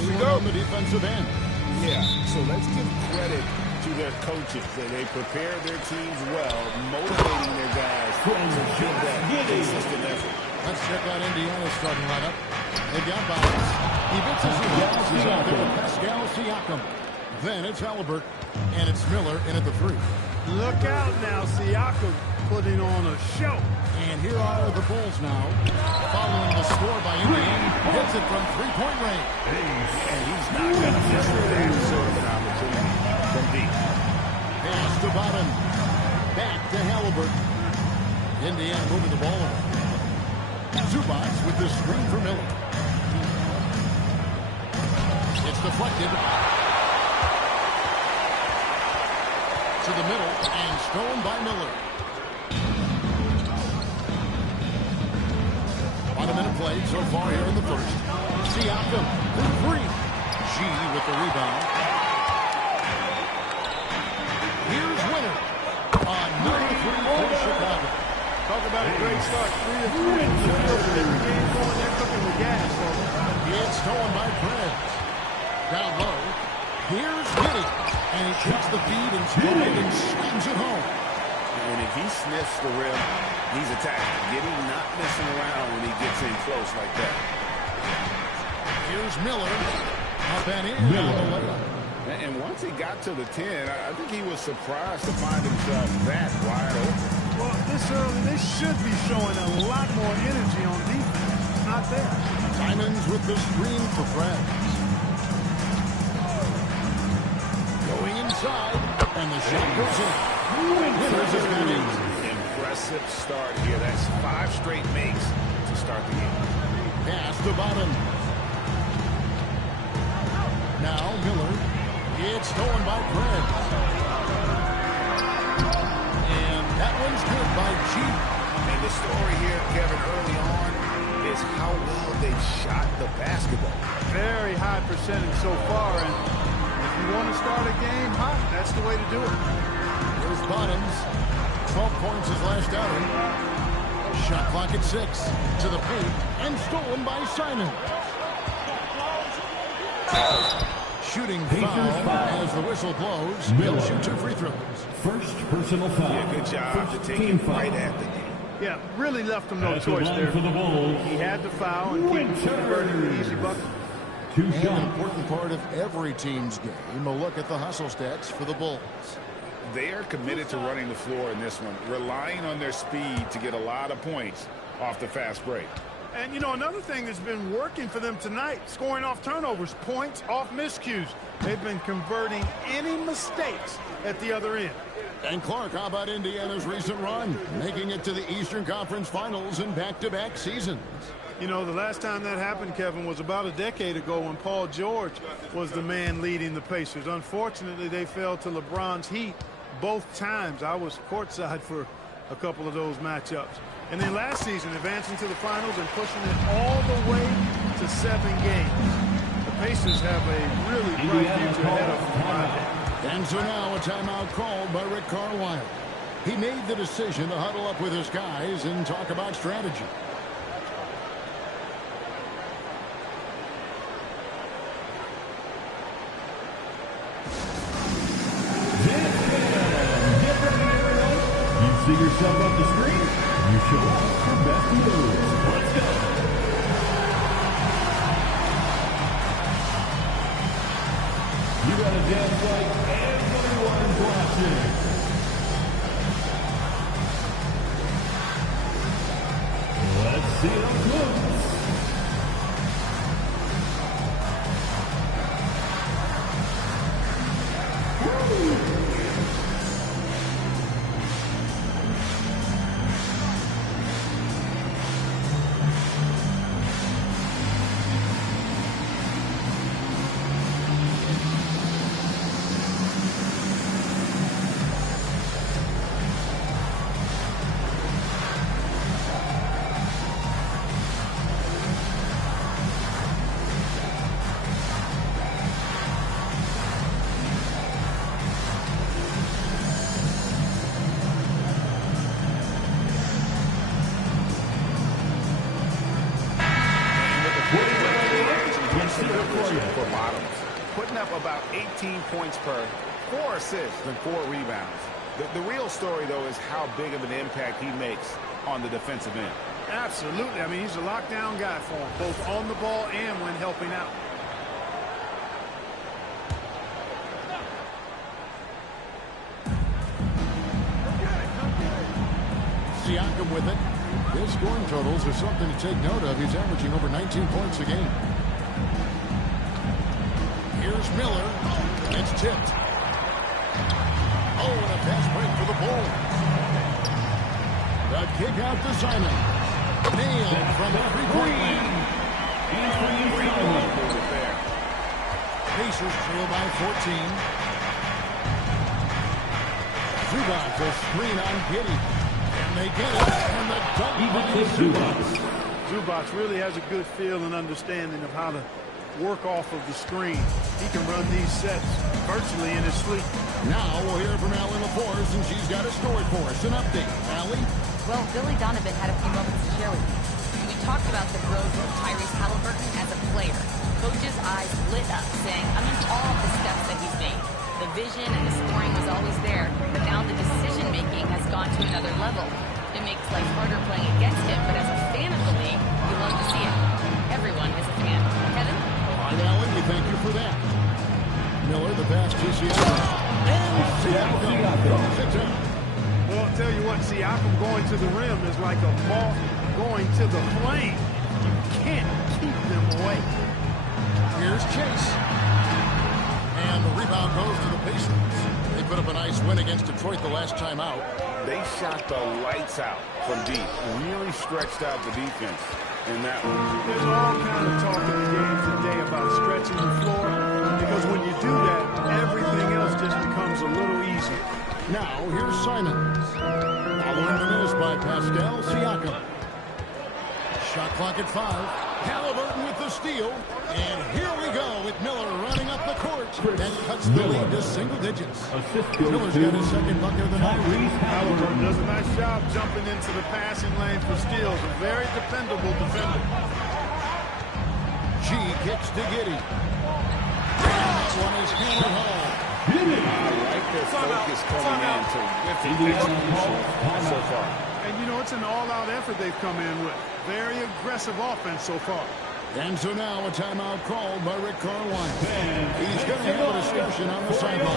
excellent on the defensive end. Yeah, so let's give credit to their coaches. They prepare their teams well, motivating their guys to give that consistent effort. Let's check out Indiana's starting lineup. They've got Bowers. Ivica Zubac is out there with Pascal Siakam. Then it's Halliburton, and it's Miller in at the 3. Look out now, Siakam putting on a show. And here are the Bulls now. Following the score by Indiana, hits it from three-point range. And he's not going to miss that sort of an opportunity from deep. Pass to bottom. Back to Halliburton. Indiana moving the ball around. Zubac with the screen for Miller. It's deflected. To the middle and stolen by Miller. 1 minute played so far here in the first. Siakam, the 3. G with the rebound. Here's Winner. Another 3 for Chicago. Talk about a great start. 3 of 3 in the field. Get the game going. They're cooking with gas. It's stolen by Fred. Down low. Here's Giddey. And he takes the feed and slams it home. And if he sniffs the rim, he's attacking. Giddey not messing around when he gets in close like that. Here's Miller. Up and in on the layup. And once he got to the 10, I think he was surprised to find himself that wide open. Well, this early, they should be showing a lot more energy on defense. Not there. Simons with the screen for Fred. Going inside, and the shot goes in. Winners is got 8. Impressive start here. That's 5 straight makes to start the game. Pass to bottom. Now Miller. It's stolen by Fred. And that one's good by G. And the story here, Kevin, early on is how well they've shot the basketball. Very high percentage so far, and if you want to start a game hot, that's the way to do it. Here's Bottoms. 12 points his last outing. Shot clock at 6. To the paint, and stolen by Simon. Shooting foul as the whistle blows. He'll shoot 2 free throws. First personal foul. Yeah, good job to take him right at the game. Yeah, really left him no choice there. For the Bulls. He had to foul and keep converting the easy bucket. And an important part of every team's game, a look at the hustle stats for the Bulls. They are committed to running the floor in this one, relying on their speed to get a lot of points off the fast break. And, you know, another thing that's been working for them tonight, scoring off turnovers, points off miscues. They've been converting any mistakes at the other end. And Clark, how about Indiana's recent run, making it to the Eastern Conference Finals in back-to-back seasons? You know, the last time that happened, Kevin, was about a decade ago when Paul George was the man leading the Pacers. Unfortunately, they fell to LeBron's Heat both times. I was courtside for a couple of those matchups. And then last season, advancing to the finals and pushing it all the way to 7 games. The Pacers have a really bright future ahead of them. And so now a timeout called by Rick Carlisle. He made the decision to huddle up with his guys and talk about strategy. You see yourself up the screen? You show up for best moves. Let's go. You got a dance like everyone's watching. Let's see how close. bottoms, putting up about 18 points per, 4 assists and 4 rebounds. The real story, though, is how big of an impact he makes on the defensive end. Absolutely. I mean, he's a lockdown guy for him, both on the ball and when helping out. Siakam with it. His scoring totals are something to take note of. He's averaging over 19 points a game. Here's Miller. It's tipped. Oh, and a fast break for the Bulls. The kick out to Simon. Nailed from the three-point line. Pacers trail by 14. Zubac a screen on Giddey. And they get it. And the dunk by Zubac. Zubac really has a good feel and understanding of how to work off of the screen. He can run these sets virtually in his sleep. Now we'll hear from Allie LaForce, and she's got a story for us. An update. Allie? Well, Billy Donovan had a few moments to share with me. We talked about the growth of Tyrese Halliburton as a player. Coach's eyes lit up, saying, I'm in awe of the steps that he's made. The vision and the scoring was always there, but now the decision-making has gone to another level. It makes life harder playing against him, but as a fan of the league, we love to see it. Everyone is a fan. Kevin? All right, Allie, we thank you for that. Miller, the pass to Siakam. And Siakam. Well, I'll tell you what, Siakam going to the rim is like a moth going to the flame. You can't keep them away. Here's Chase. And the rebound goes to the Pacers. They put up a nice win against Detroit the last time out. They shot the lights out from deep. Really stretched out the defense in that one. There's all kind of talk in the game today about stretching the floor, because when you do that, everything else just becomes a little easier. Now, here's Simons. Following the miss by Pascal Siakam. Shot clock at 5. Halliburton with the steal. And here we go with Miller running up the court. And cuts the lead to single digits. Miller's got his second bucket of the night. Halliburton does a nice job jumping into the passing lane for steals. A very dependable defender. G kicks to Giddey. And that one is hammered home. I like their focus coming in to with execution so far. And, you know, it's an all-out effort they've come in with. Very aggressive offense so far. And so now a timeout called by Rick Carwine. He's going to have a discussion on the sideline.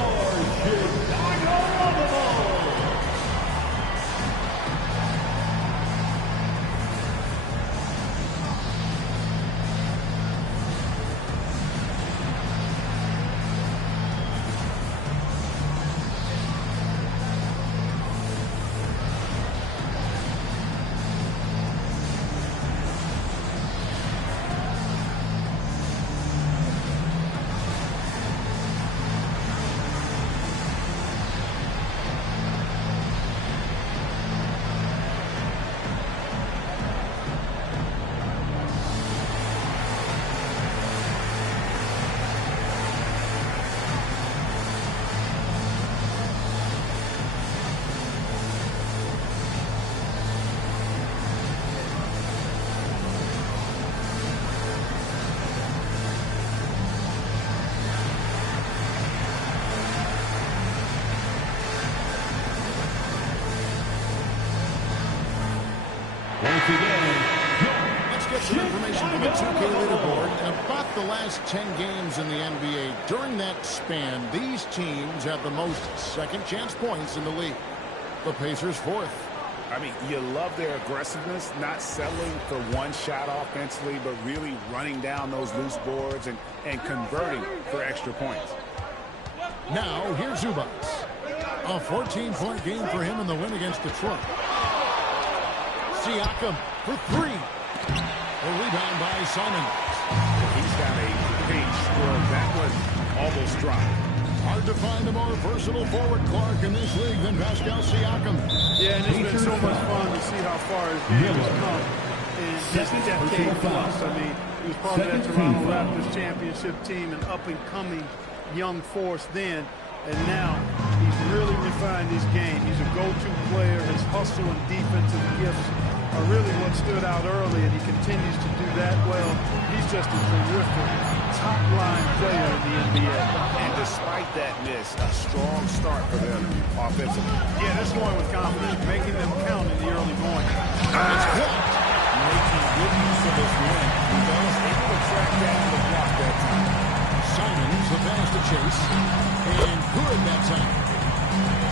Let's get some information from the 2K leaderboard about the last 10 games in the NBA. During that span, these teams have the most second chance points in the league. The Pacers fourth. I mean, you love their aggressiveness, not settling for one shot offensively, but really running down those loose boards and converting for extra points. Now, here's Zubac. A 14-point game for him in the win against Detroit. Siakam for 3. A rebound by Simon. He's got a big stroke. That one almost dropped. Hard to find a more versatile forward, Clark, in this league than Pascal Siakam. Yeah, and it's been so much fun to see how far his game has come in this decade plus. I mean, he was part of that Toronto Raptors championship team, an up-and-coming young force then, and now he's really refined his game. He's a go-to player. His hustle and defensive gifts are really what stood out early, and he continues to do that well. He's just a terrific top-line player in the NBA. And despite that miss, a strong start for them offensively. Yeah, they're scoring with confidence, making them count in the early going. It's blocked. Making good use of his length. He's able to track down the block that time. Simons the pass to Chase. And good that time.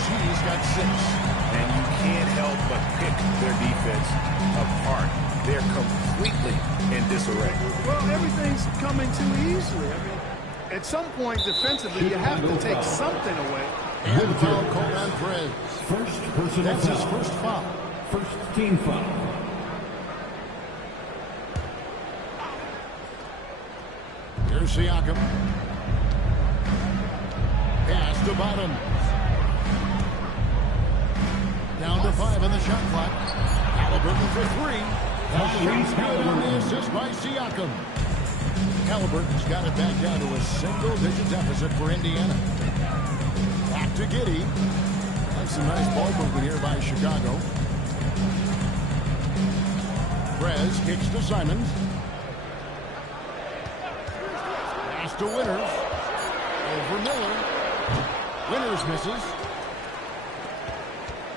She's got 6. And you can't help but pick their defense apart. They're completely in disarray. Well, everything's coming too easily. I mean, at some point defensively, you have to take something away. And the foul called on Perez. First personal That's his foul. first foul. First team foul. Here's Siakam. Pass to Bottom. Down to 5 on the shot clock. Halliburton for 3. Shot's good on the assist by Siakam. Halliburton's got it back down to a single-digit deficit for Indiana. Back to Giddey. That's a nice ball movement here by Chicago. Perez kicks to Simons. Pass to Winters. Over Miller. Winters misses.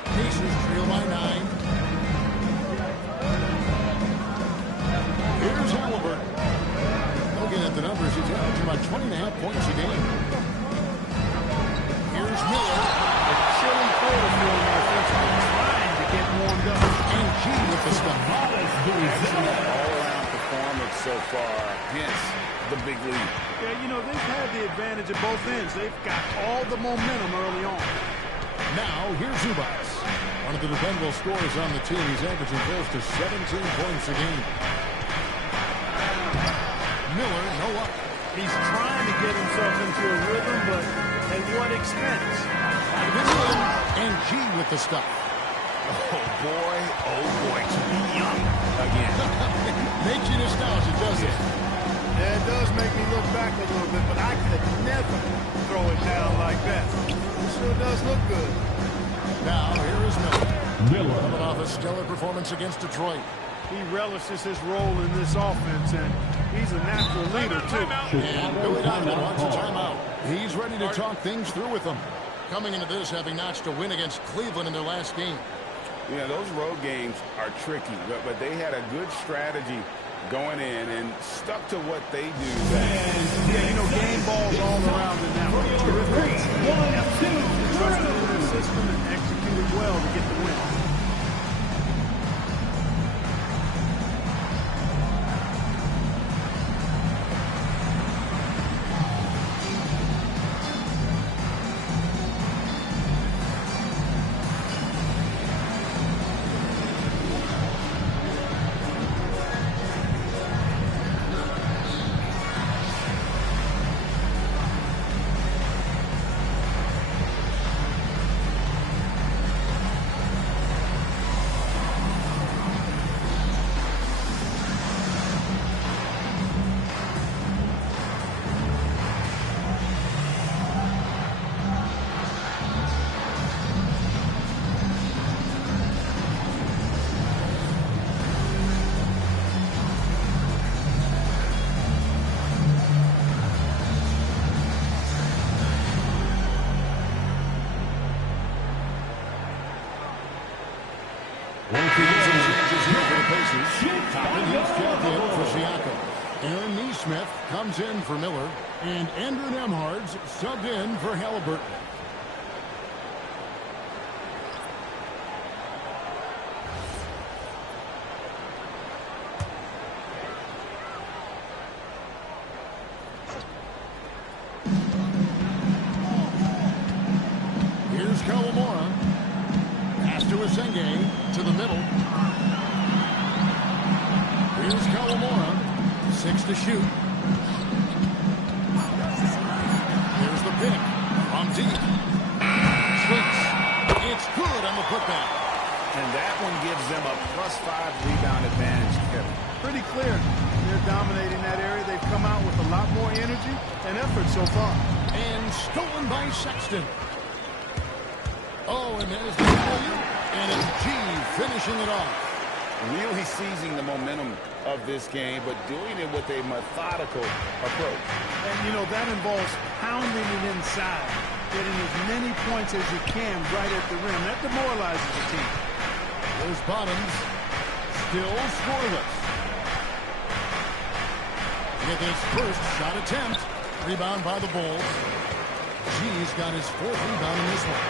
Pacers trail by 9. Here's Halliburton. Looking at the numbers, he's averaging about 20.5 points a game. Here's Miller. A chilly quarter for him offensively, trying to get warmed up. And Chi with the stuff. Excellent all-around performance so far, hence the big lead. Yeah, you know, they've had the advantage at both ends. They've got all the momentum early on. Now, here's Zubats. One of the dependable scorers on the team. He's averaging close to 17 points a game. Miller, no up. He's trying to get himself into a rhythm, but at what expense? And Chi with the stuff. Oh boy, to be young again. Makes you nostalgic, doesn't it? Yeah, it does make me look back a little bit, but I could never throw it down like that. It sure does look good. Now, here is Miller. Miller. Coming off a stellar performance against Detroit. He relishes his role in this offense, and he's a natural leader, too. And Billy Donovan wants a timeout. He's ready to talk things through with them. Coming into this, having notched a win against Cleveland in their last game. Yeah, those road games are tricky, but they had a good strategy going in and stuck to what they do. Yeah, you know, game balls all around in that one. Terrific. Trusted in the system and executed well to get the win. Aaron Neesmith comes in for Miller, and Andrew Nemhard's subbed in for Halliburton. Here's Kawamura. Pass to Asenge to the middle. Here's Kawamura. 6 to shoot. Here's the pick from deep. Shrinks. It's good on the putback. And that one gives them a +5 rebound advantage, Kevin. Pretty clear. They're dominating that area. They've come out with a lot more energy and effort so far. And stolen by Sexton. Oh, and there's the value. And it's G finishing it off. Really seizing the momentum of this game, but doing it with a methodical approach. And, you know, that involves pounding it inside, getting as many points as you can right at the rim. That demoralizes the team. There's Bottoms, still scoreless. With his first shot attempt, rebound by the Bulls. G's got his fourth rebound in this one.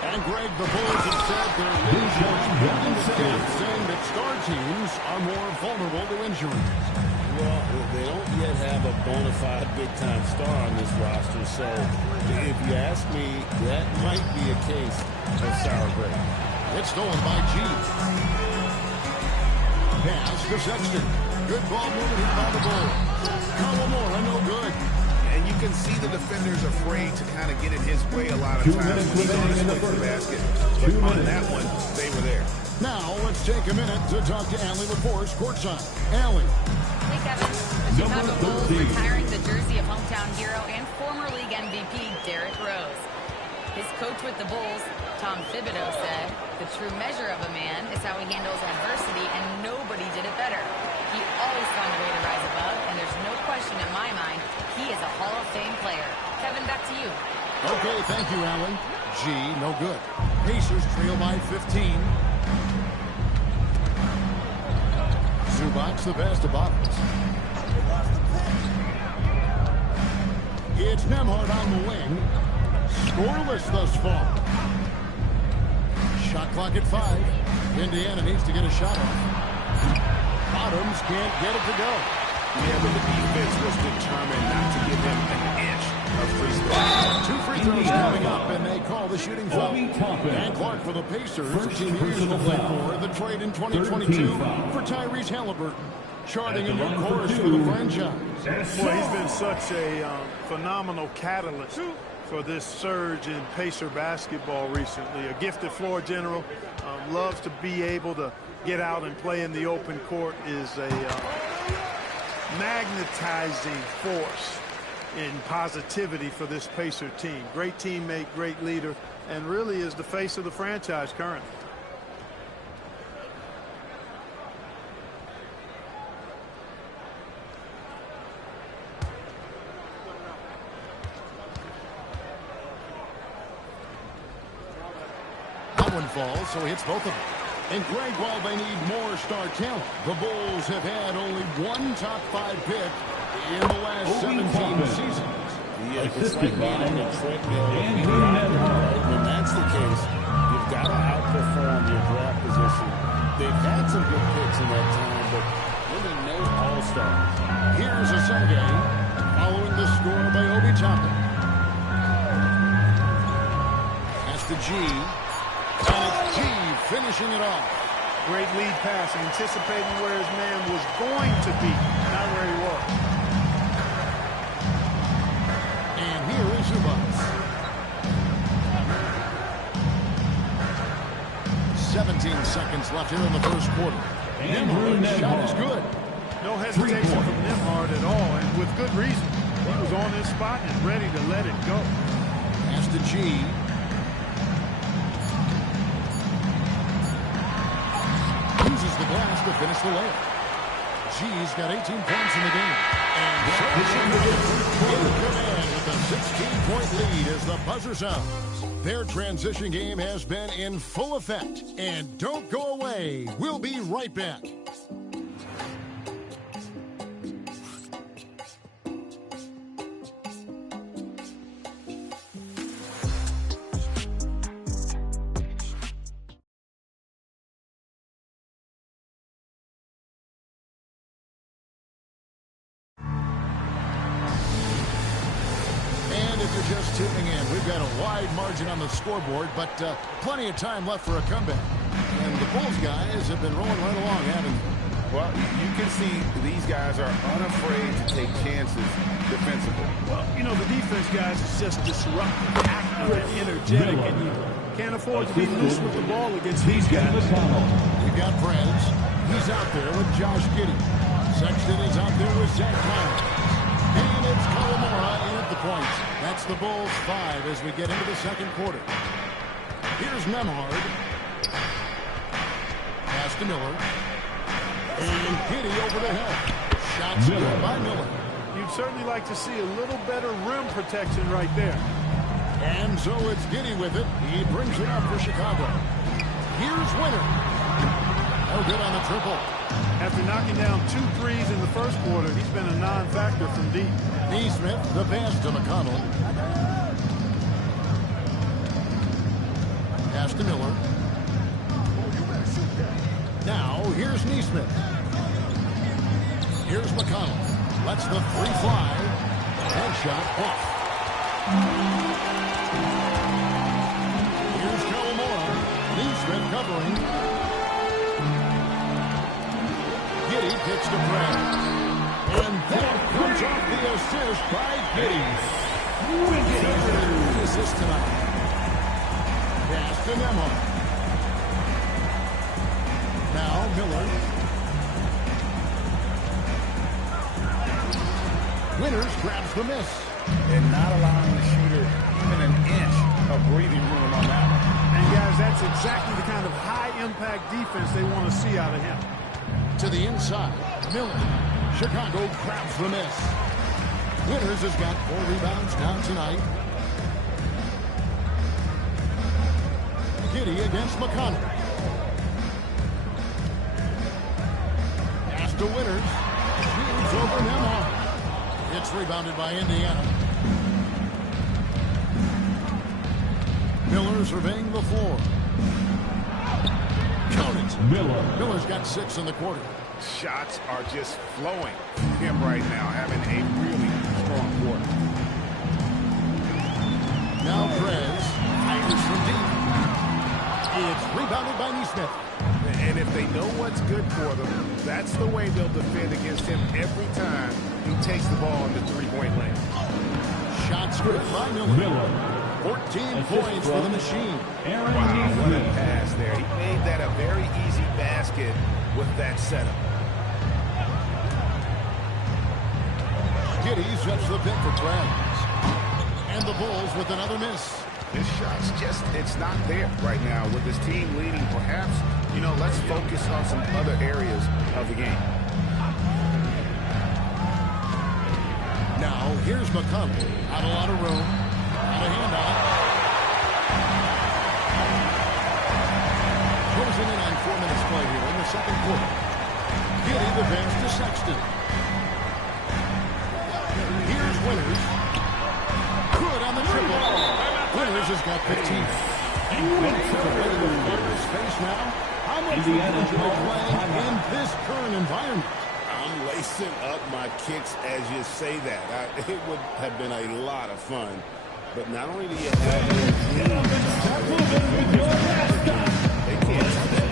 And Greg, the Bulls have said their leadership indicates saying that star teams are more vulnerable to injuries. Well, they don't yet have a bona fide big-time star on this roster, so if you ask me, that might be a case of sour grapes. It's stolen by G. Pass to Sexton. Good ball movement by the Bulls. Kawamura, no good. And you can see the defenders afraid to kind of get in his way a lot of times when he's on his way to the basket. But on that one, they were there. Now, let's take a minute to talk to Allie LaForce courtside. Allie. Hey, Kevin. The Chicago Bulls retiring the jersey of hometown hero and former league MVP Derrick Rose. His coach with the Bulls, Tom Thibodeau, said, "The true measure of a man is how he handles adversity, and nobody did it better. He always found a way to rise above, and there's no question in my mind he is a Hall of Fame player." Kevin, back to you. Okay, thank you, Allie. G, no good. Pacers trail by 15. Zubac's the best of Bottoms. It's Nembhard on the wing. Scoreless thus far. Shot clock at 5. Indiana needs to get a shot off. Bottoms can't get it to go. Yeah, but the defense was determined not to give him an inch of free space. 2 free throws coming up, and they call the shooting foul. And Clark for the Pacers, the team he used to play for, the trade in 2022 for Tyrese Halliburton, charting a new course for the franchise. Well, he's been such a phenomenal catalyst for this surge in Pacer basketball recently. A gifted floor general, loves to be able to get out and play in the open court, is a magnetizing force in positivity for this Pacer team. Great teammate, great leader, and really is the face of the franchise currently. That one falls, so he hits both of them. And Greg, while they need more star talent, the Bulls have had only one top 5 pick in the last 17 seasons. Yeah, it's like being on a treadmill. When that's the case, you've got to outperform your draft position. They've had some good picks in that time, but really no all-stars. Here's a Sunday following the score by Obi Toppin. That's the G. And it's G finishing it off. Great lead pass, anticipating where his man was going to be, not where he was. And here is Zubac. 17 seconds left here in the first quarter. Nembhard's shot is good. No hesitation from Nembhard at all, and with good reason. He was on his spot and ready to let it go. Pass to G. Uses the glass to finish the layup. G's got 18 points in the game. And in command with a 16-point lead as the buzzer sounds. Their transition game has been in full effect. And don't go away. We'll be right back. Just tuning in, we've got a wide margin on the scoreboard, but plenty of time left for a comeback. And the Bulls guys have been rolling right along, haven't they? Well, you can see these guys are unafraid to take chances defensively. Well, you know, the defense guys is just disruptive, active, and energetic, and you can't afford to be loose with the ball against these guys. We've got Preds. He's out there with Josh Giddey. Sexton is out there with Zach Clown. And it's Kawamura in at the points. That's the Bulls 5 as we get into the second quarter. Here's Nembhard. Pass to Miller. And Giddy over the hill. Shots good by Miller. You'd certainly like to see a little better rim protection right there. And so it's Giddy with it. He brings it up for Chicago. Here's Winner. No good on the triple. After knocking down 2 threes in the first quarter, he's been a non-factor from deep. Neesmith, the pass to McConnell. Pass to Miller. Now, here's Neesmith. Here's McConnell. Lets the 3 fly. Headshot off. Here's Kawamura. Neesmith covering. Giddy picks the press. And that comes off the assist by Giddy. The assist tonight. Pass to Nemo. Now Miller. Winters grabs the miss. And not allowing the shooter even an inch of breathing room on that one. And guys, that's exactly the kind of high-impact defense they want to see out of him. To the inside, Miller. Chicago grabs the miss. Winters has got 4 rebounds now tonight. Giddy against McConnell. Pass to Winters. Shoots over Nemo. It's rebounded by Indiana. Miller surveying the floor. Count it. Miller's got 6 in the quarter. Shots are just flowing from him right now, having a really strong quarter. Now Prez fires from deep. It's rebounded by Neesmith. And if they know what's good for them, that's the way they'll defend against him every time he takes the ball in the 3-point lane. Shots good by Miller. 14 points for the machine. Wow, what a pass there. He made that a very easy basket with that setup. Giddy sets the pick for Prez. And the Bulls with another miss. This shot's just, it's not there right now with his team leading. Perhaps, you know, let's focus on some other areas of the game. Now, here's McConnell. Not a lot of room. Not a handout. Closing in on 4 minutes play here in the second quarter. Giddy the pass to Sexton. Here's Winters. Good on the triple. Winters has got 15. Space now. How much would you enjoy playing in this current environment? I'm lacing up my kicks as you say that. It would have been a lot of fun. But not only do you have they can't stop it.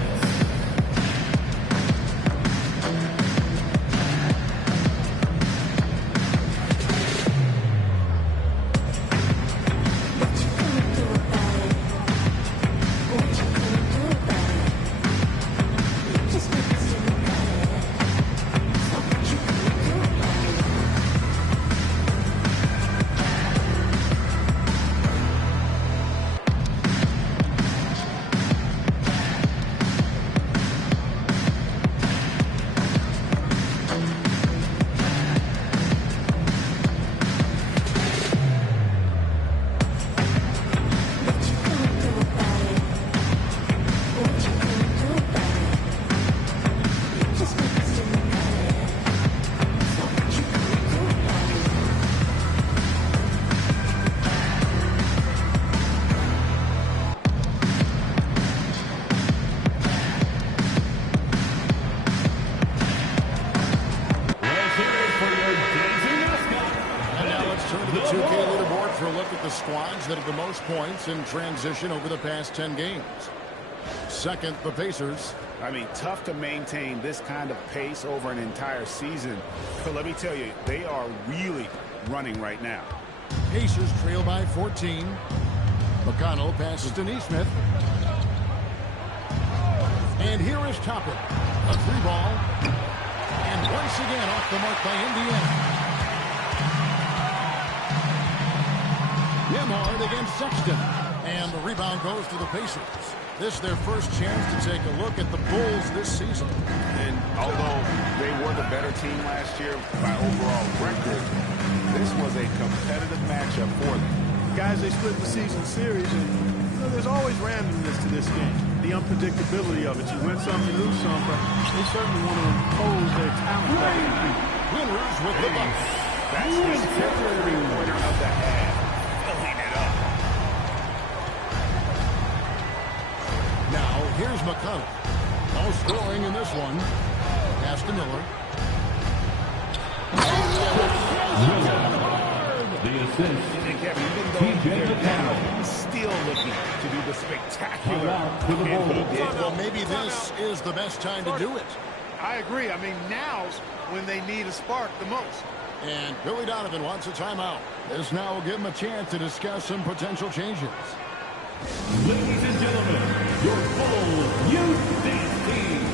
That have the most points in transition over the past 10 games. Second, the Pacers. I mean, tough to maintain this kind of pace over an entire season. But let me tell you, they are really running right now. Pacers trail by 14. McConnell passes to Neesmith. And here is Toppin. A 3-ball. And once again off the mark by Indiana. Hard against Sexton. And the rebound goes to the Pacers. This is their first chance to take a look at the Bulls this season. And although they were the better team last year by overall record, this was a competitive matchup for them. Guys, they split the season series, and there's always randomness to this game. The unpredictability of it. You win some, you lose some, but they certainly want to impose their talent. Winners with the Bucks. That's his 10th three-pointer of the half. Filling it up. Now, here's McConnell. No scoring in this one. Pass to Miller. The assist. Even though they're down, still looking to do the spectacular. And he did. Well, maybe this is the best time to do it. I agree. I mean, now's when they need a spark the most. And Billy Donovan wants a timeout. This now will give him a chance to discuss some potential changes. Ladies and gentlemen, your full youth dance team.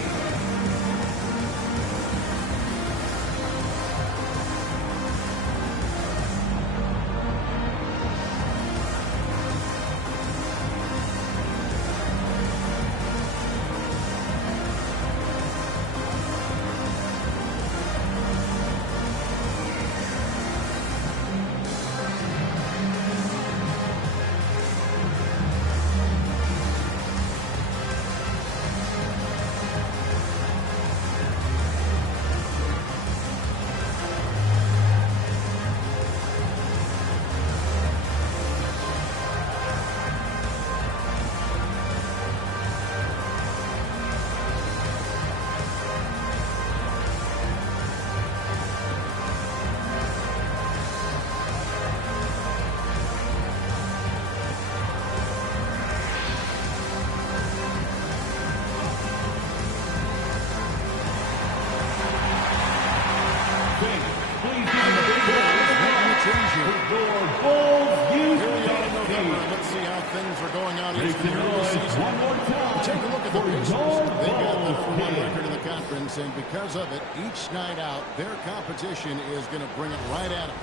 Let's see how things are going out each year of the season. Take a look at the Pacers. They've got the number one record in the conference, and because of it, each night out, their competition is going to bring it right at them.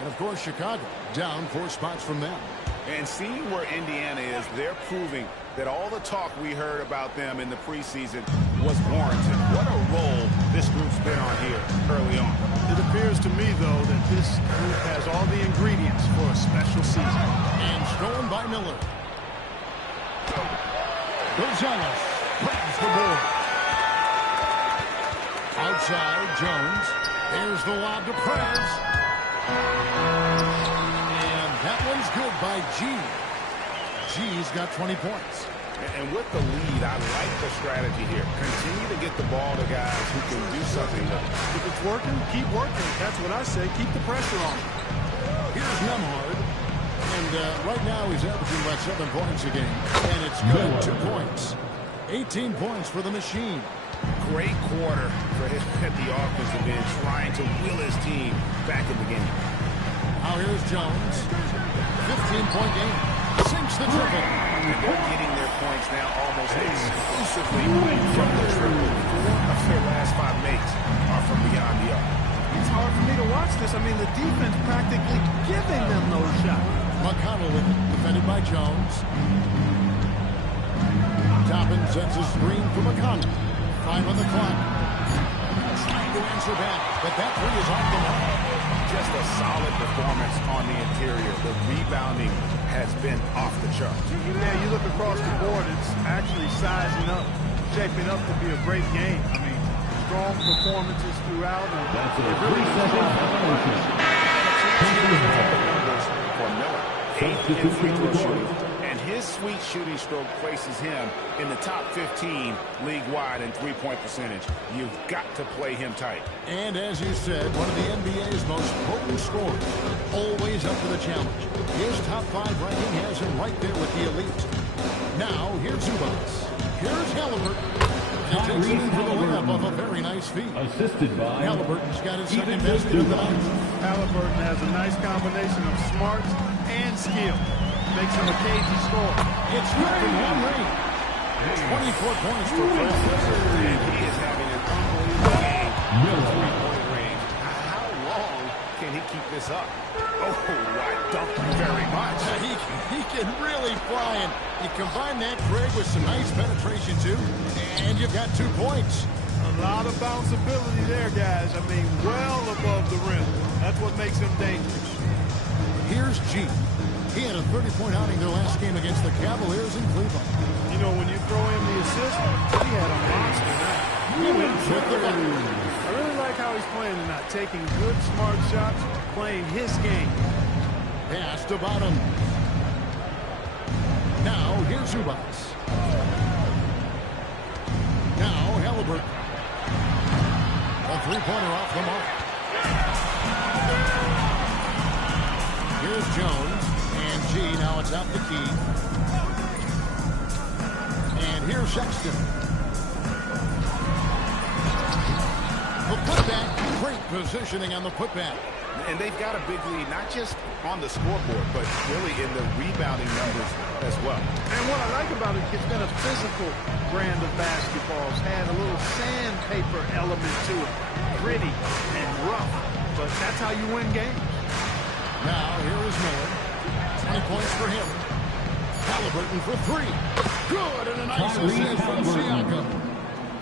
And, of course, Chicago down 4 spots from them. And seeing where Indiana is, they're proving that all the talk we heard about them in the preseason was warranted. What a role this group's been on here early on. It appears to me, though, that this group has all the ingredients for a special season. And stolen by Miller. Gonzalez grabs the board. Outside, Jones. There's the lob to Prez. And that one's good by G. G's got 20 points. And with the lead, I like the strategy here. Continue to get the ball to guys who can do something with it. If it's working, keep working. That's what I say. Keep the pressure on. Here's Nemhard. And right now he's averaging about 7 points a game. And it's good. 2 points. 18 points for the machine. Great quarter for him at the offensive end, trying to will his team back in the game. Now here's Jones. 15-point game. Sinks the triple. And they're getting their points now almost exclusively from the triple. 4 of their last 5 makes are from beyond the arc. It's hard for me to watch this. I mean, the defense practically giving them those shots. McConnell with it, defended by Jones. Toppin sets a screen for McConnell. 5 on the clock. Trying to answer back, but that three is off the mark. Just a solid performance on the interior. The rebounding has been off the charts. Yeah, you look across the board, it's actually sizing up, shaping up to be a great game. I mean, strong performances throughout. That's a 3-second violation. For Miller, 8th in free throw shooting, and his sweet shooting stroke places him in the top 15 league-wide in three-point percentage. You've got to play him tight. And as you said, one of the NBA's most potent scorers, always up to the challenge. His top 5 ranking has him right there with the elite. Now, here's Zubas. Here's Halliburton. And takes it in for the layup off a very nice feed. Assisted by Halliburton's got his second basket of the night. Halliburton has a nice combination of smarts and skill. Makes him a cagey scorer. It's good from one range. 24 points for Fred. And he is having an unbelievable game from three-point range. How long can he keep this up? Oh, I don't very much. He looking really flying. You combine that, Craig, with some nice penetration, too, and you've got 2 points. A lot of bounceability there, guys. I mean, well above the rim. That's what makes him dangerous. Here's G. He had a 30-point outing their last game against the Cavaliers in Cleveland. You know, when you throw in the assist, he had a monster night. I really like how he's playing tonight, taking good, smart shots, playing his game. Pass to bottom. Now, here's Zubats. Now, Halliburton. A 3-pointer off the mark. Here's Jones. And G, now it's out the key. And here's Sexton. The putback, great positioning on the putback. And they've got a big lead, not just on the scoreboard, but really in the rebounding numbers as well. And what I like about it, it's been a physical brand of basketball. It's had a little sandpaper element to it. Gritty and rough. But that's how you win games. Now, here is Miller. 20 points for him. Halliburton for 3. Good, and a nice assist from Siakam.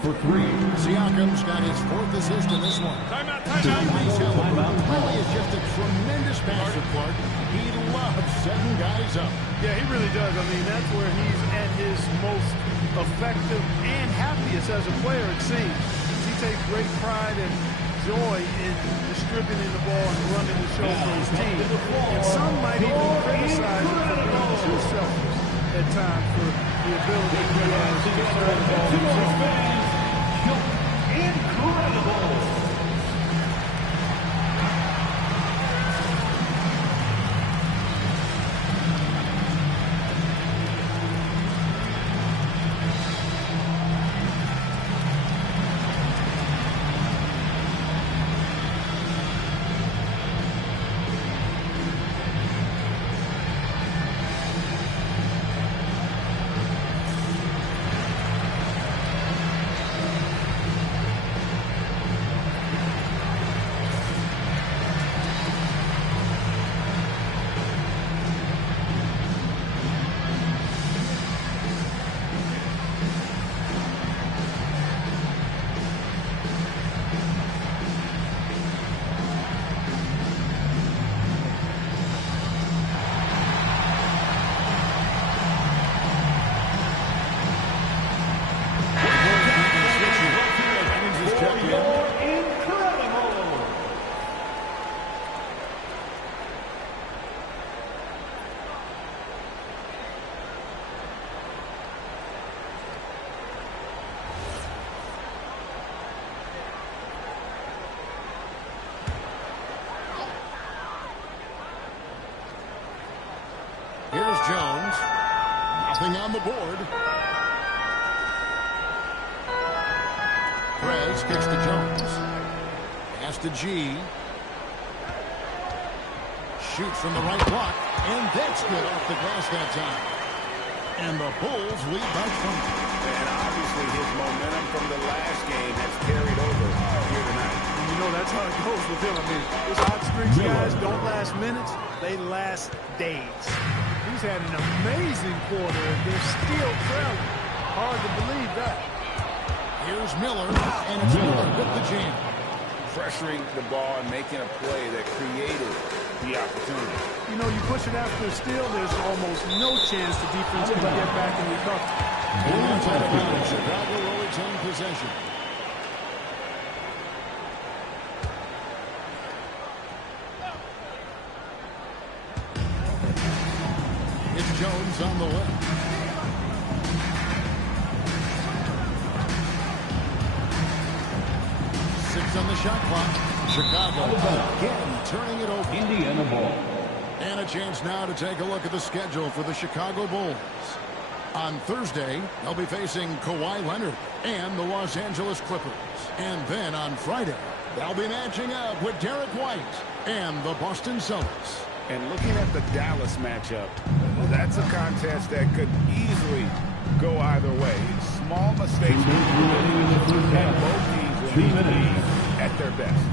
For 3. Siakam's got his 4th assist in this one. Timeout. Really is just a tremendous passer, Clark. He loves setting guys up. Yeah, he really does. I mean, that's where he's at his most effective and happiest as a player, it seems. He takes great pride and joy in distributing the ball and running the show for his team. And some might even criticize him for being too selfish at times for the ability he has to throw the ball himself. Incredible! Here's Jones. Nothing on the board. Perez kicks to Jones. Pass to G. Shoots from the right block. And that's good off the glass that time. And the Bulls lead by 20. And obviously his momentum from the last game has carried over here tonight. You know, that's how it goes with him. I mean, those hot streaks, guys, don't last minutes. They last days. He's had an amazing quarter, and they're still trailing. Hard to believe that. Here's Miller, and it's Miller with the jam. Pressuring the ball and making a play that created the opportunity. You know, you push it after a steal, there's almost no chance the defense can get back and recover. Chicago will retain possession. It's Jones on the left. Six on the shot clock. Chicago again turning it over. Indiana ball. And a chance now to take a look at the schedule for the Chicago Bulls. On Thursday, they'll be facing Kawhi Leonard and the Los Angeles Clippers. And then on Friday, they'll be matching up with Derek White and the Boston Celtics. And looking at the Dallas matchup, that's a contest that could easily go either way. Small mistakes, and both teams will need to be at their best.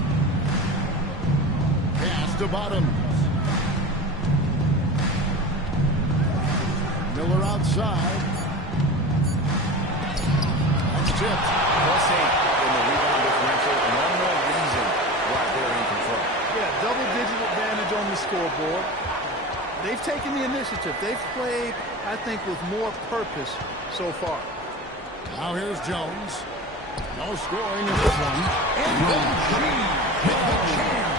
Pass to bottom. Miller outside. That's tipped. +8 in the rebound differential. One more reason why they're in control. Yeah, double-digit advantage on the scoreboard. They've taken the initiative. They've played, I think, with more purpose so far. Now here's Jones. No scoring in this one. And then Chi hit the jam.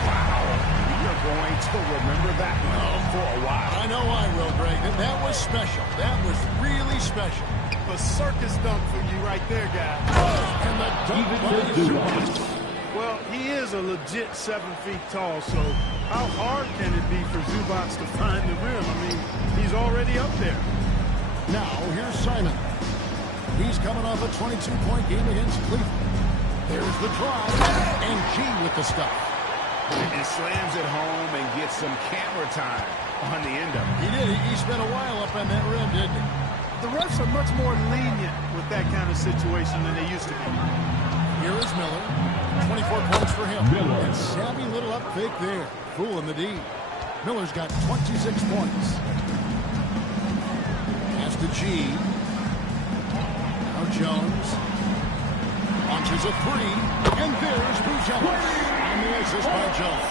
We are going to remember that one for a while. I know I will, Greg. That was special. That was really special. A circus dunk for you right there, guy. And the dunk by Zubac. Well, he is a legit 7 feet tall, so how hard can it be for Zubac to find the rim? I mean, he's already up there. Now, here's Simon. He's coming off a 22-point game against Cleveland. There's the drive. And Chi with the stuff. And slams it home and gets some camera time on the end of it. He did. He spent a while up on that rim, didn't he? The refs are much more lenient with that kind of situation than they used to be. Here is Miller. 24 points for him. Miller. And savvy little up fake there. Fooling the D. Miller's got 26 points. Pass to G. Now Jones. Launches a three. And there's Buzelis. And the assist by Jones.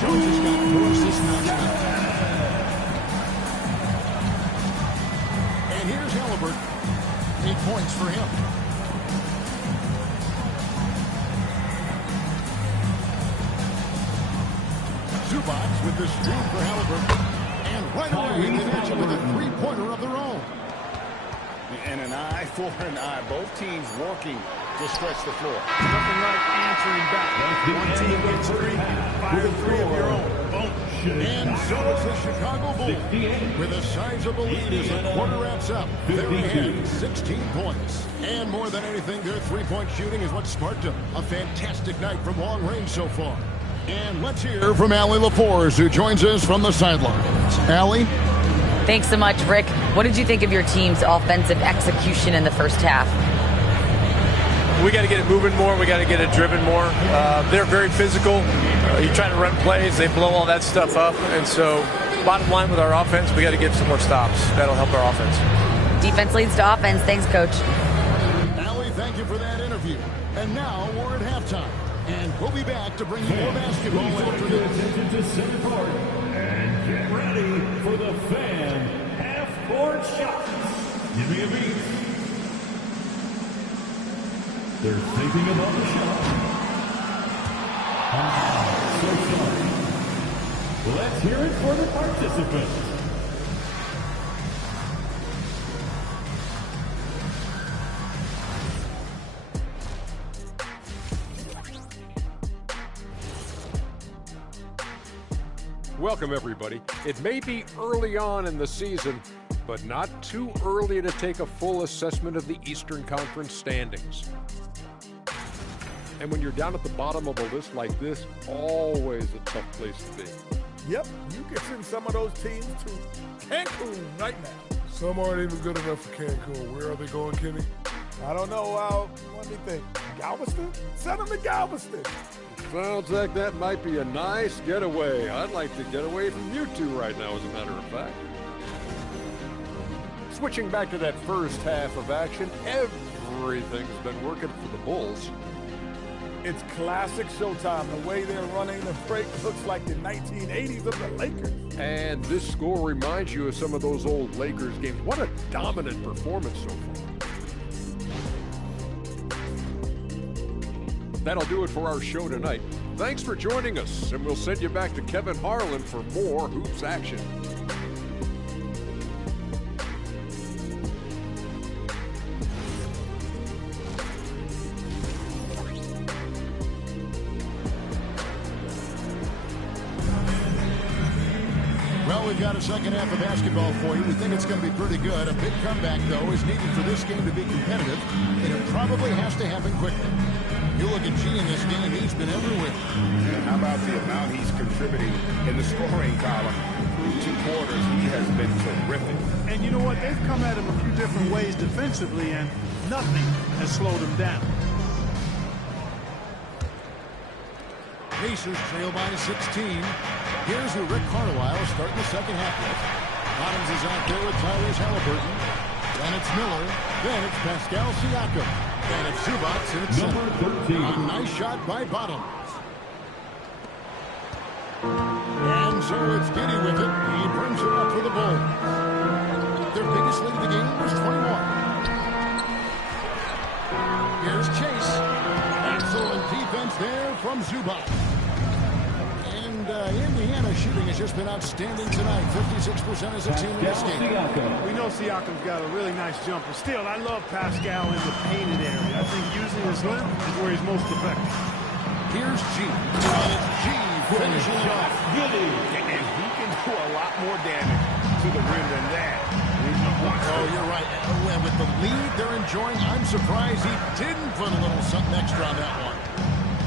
Jones has got 4 assists now tonight. And here's Halliburton. 8 points for him. Zubac with the screen for Halliburton. And right away, they match it with a three-pointer of their own. And an eye for an eye. Both teams working to stretch the floor. Nothing like answering back. One team gets 3, fire 3 of your own. Boom. And so it's the Chicago Bulls with a sizable lead as the quarter wraps up. They're ahead 16 points. And more than anything, their three-point shooting is what sparked a fantastic night from long range so far. And let's hear from Allie LaForce, who joins us from the sidelines. Allie? Thanks so much, Rick. What did you think of your team's offensive execution in the first half? We got to get it moving more. We got to get it driven more. They're very physical. You try to run plays, they blow all that stuff up. And so, bottom line with our offense, we got to get some more stops. That'll help our offense. Defense leads to offense. Thanks, Coach. Allie, thank you for that interview. And now we're at halftime. And we'll be back to bring you more basketball after this. Attention to center court. And get ready for the fan half-court shots. Give me a beat. They're thinking about the shot. So sorry. Let's hear it for the participants. Welcome, everybody. It may be early on in the season, but not too early to take a full assessment of the Eastern Conference standings. And when you're down at the bottom of a list like this, always a tough place to be. Yep, you can send some of those teams to Cancun right now. Some aren't even good enough for Cancun. Where are they going, Kenny? I don't know. Let me think. Galveston? Send them to Galveston. Sounds like that might be a nice getaway. I'd like to get away from you two right now, as a matter of fact. Switching back to that first half of action, everything's been working for the Bulls. It's classic Showtime. The way they're running the break looks like the 1980s of the Lakers. And this score reminds you of some of those old Lakers games. What a dominant performance so far. That'll do it for our show tonight. Thanks for joining us, and we'll send you back to Kevin Harlan for more Hoops action. Well, we've got a second half of basketball for you. We think it's going to be pretty good. A big comeback, though, is needed for this game to be competitive, and it probably has to happen quickly. You look at G in this game, he's been everywhere. And how about the amount he's contributing in the scoring column? Through 2 quarters, he has been terrific. And you know what? They've come at him a few different ways defensively, and nothing has slowed him down. Pacers trail by 16. Here's who Rick Carlisle starting the second half with. Bottoms is out there with Tyrese Halliburton. Then it's Miller. Then it's Pascal Siakam. Then it's Zubac in its center. A nice shot by Bottoms. And so it's Giddey with it. He brings it up for the Bulls. Their biggest lead of the game was 21. Here's Chase. Excellent defense there from Zubac. And Indiana shooting has just been outstanding tonight. 56% as a team in this game. We know Siakam's got a really nice jumper. Still, I love Pascal in the painted area. I think using his length is where he's most effective. Here's G. And it's G finishing it off. And he can do a lot more damage to the rim than that. Oh, you're right. And with the lead they're enjoying, I'm surprised he didn't put a little something extra on that one.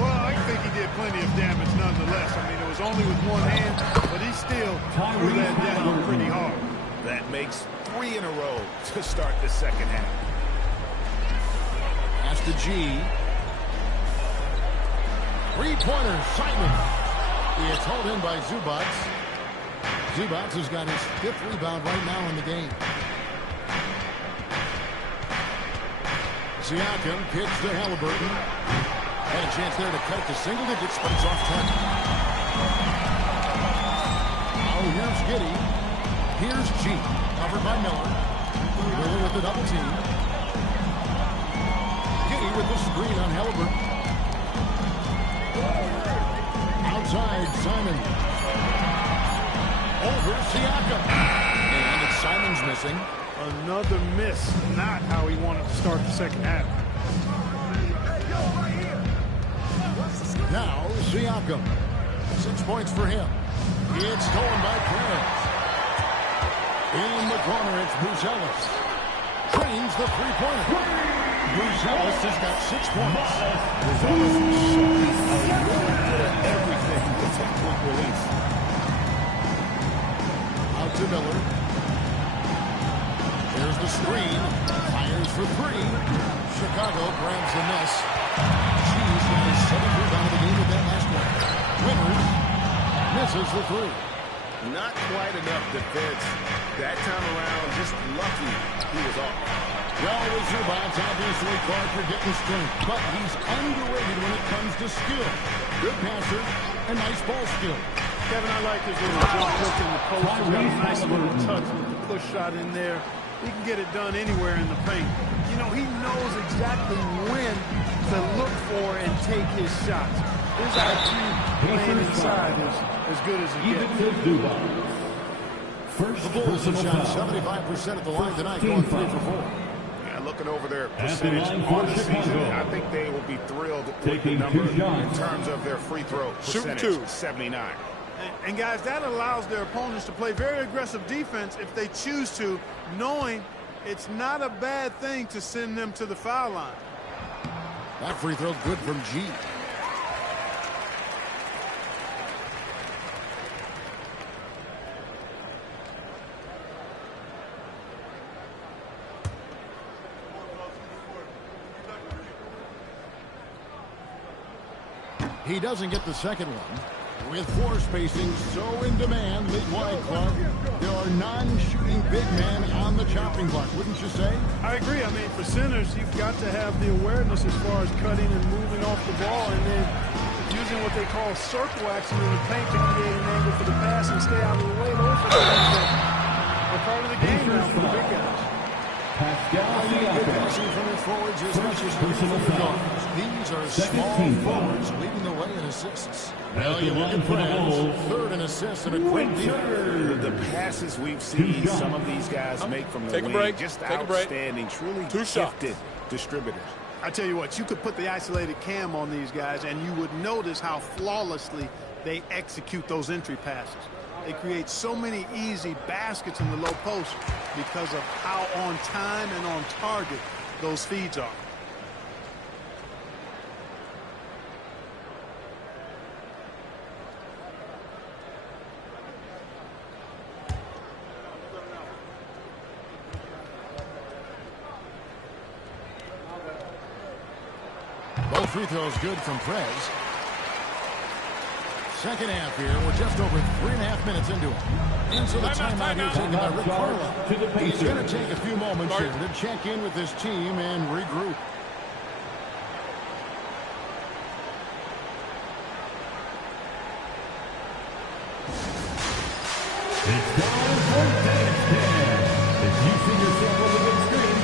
Well, I think he did plenty of damage nonetheless. I mean, it was only with one hand, but he still threw that down pretty hard. That makes 3 in a row to start the second half. Pass to G. Three-pointer, Simon. It's hauled in by Zubac. Zubac has got his 5th rebound right now in the game. Siakam kicks to Halliburton. Had a chance there to cut it to single digits, but it's off target. Oh, here's Giddey. Here's G. Covered by Miller. Miller with the double team. Giddey with the screen on Halliburton. Outside, Simon. Over Siakam. And it's Simon's missing. Another miss. Not how he wanted to start the second half. Now, Siakam. 6 points for him. It's stolen by Perez. In the corner, it's Buzelis. Trains the three-pointer. Buzelis has got 6 points. Buzelis is showing a little bit of everything with a quick release. Out to Miller. There's the screen. Fires for 3. Chicago grabs the miss. She's got his 7th rebound of the game with that last one. Winters misses the 3. Not quite enough defense. That time around, just lucky he was off. Well, with Zubac, obviously called for getting strength, but he's underrated when it comes to skill. Good passer and nice ball skill. Kevin, I like his little jump hook in the post. He's got a nice little touch with the push shot in there. He can get it done anywhere in the paint. You know, he knows exactly when to look for and take his shots. His IQ playing inside is as good as he gets. The Bulls have shot 75% at the line tonight, going 3 for 4. Yeah, looking over their percentage on the season, I think they will be thrilled with the number in terms of their free throw percentage, 79. And guys, that allows their opponents to play very aggressive defense if they choose to, knowing it's not a bad thing to send them to the foul line. That free throw good from G. He doesn't get the second one. With 4 spacing so in demand, league-wide, Clark, there are non-shooting big men on the chopping block, wouldn't you say? I agree. I mean, for centers, you've got to have the awareness as far as cutting and moving off the ball, and then using what they call circle action in the paint to create an angle for the pass and stay out of the way. Those are things that are part of the game now for the big guys. Good passing from their forwards as much as personal fouls. These are small forwards leading the way in assists. Well, you look at Perez, 3rd in assists and a quick deal. The passes we've seen some of these guys make from the wing, just outstanding, truly gifted distributors. I tell you what, you could put the isolated cam on these guys and you would notice how flawlessly they execute those entry passes. They create so many easy baskets in the low post because of how on time and on target those feeds are. Both free throws good from Prez. Second half here. We're just over 3.5 minutes into it. And so the timeout here taken by Rick Carla. He's going to take a few moments here to check in with his team and regroup. It's time for Dance Cam. If you see yourself on the big screen,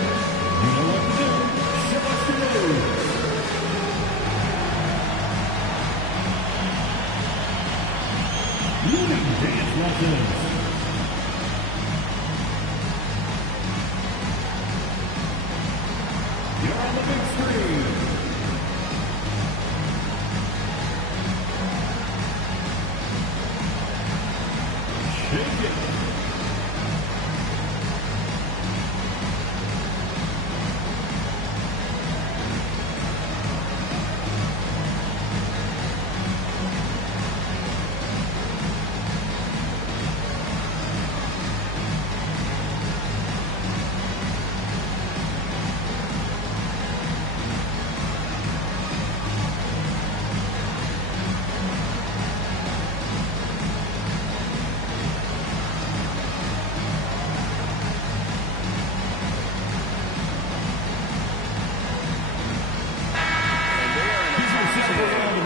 you know what to do. Show us your move. Moving dance lessons. You're on the big screen. Shake it.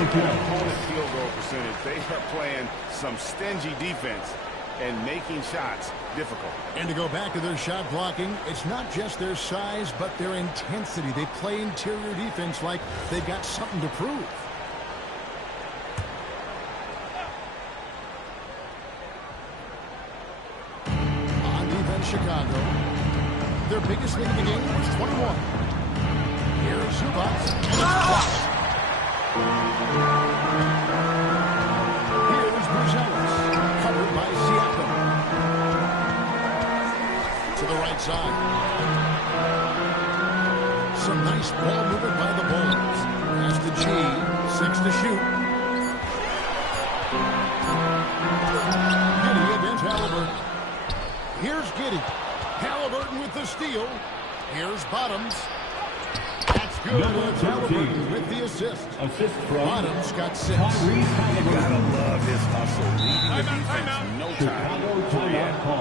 Field goal percentage. They are playing some stingy defense and making shots difficult. And to go back to their shot blocking, it's not just their size, but their intensity. They play interior defense like they've got something to prove. On defense, Chicago. Their biggest lead in the game was 21. Here's Zubac, and it's blocked. Here's Bruzelis, covered by Siakam. To the right side. Some nice ball movement by the Bulls. Pass to G, 6 to shoot. Giddey against Halliburton. Here's Giddey. Halliburton with the steal. Here's Bottoms. That's good. It's Halliburton with the assist. Bottoms got 6. You gotta love his hustle. Leading the defense, no time.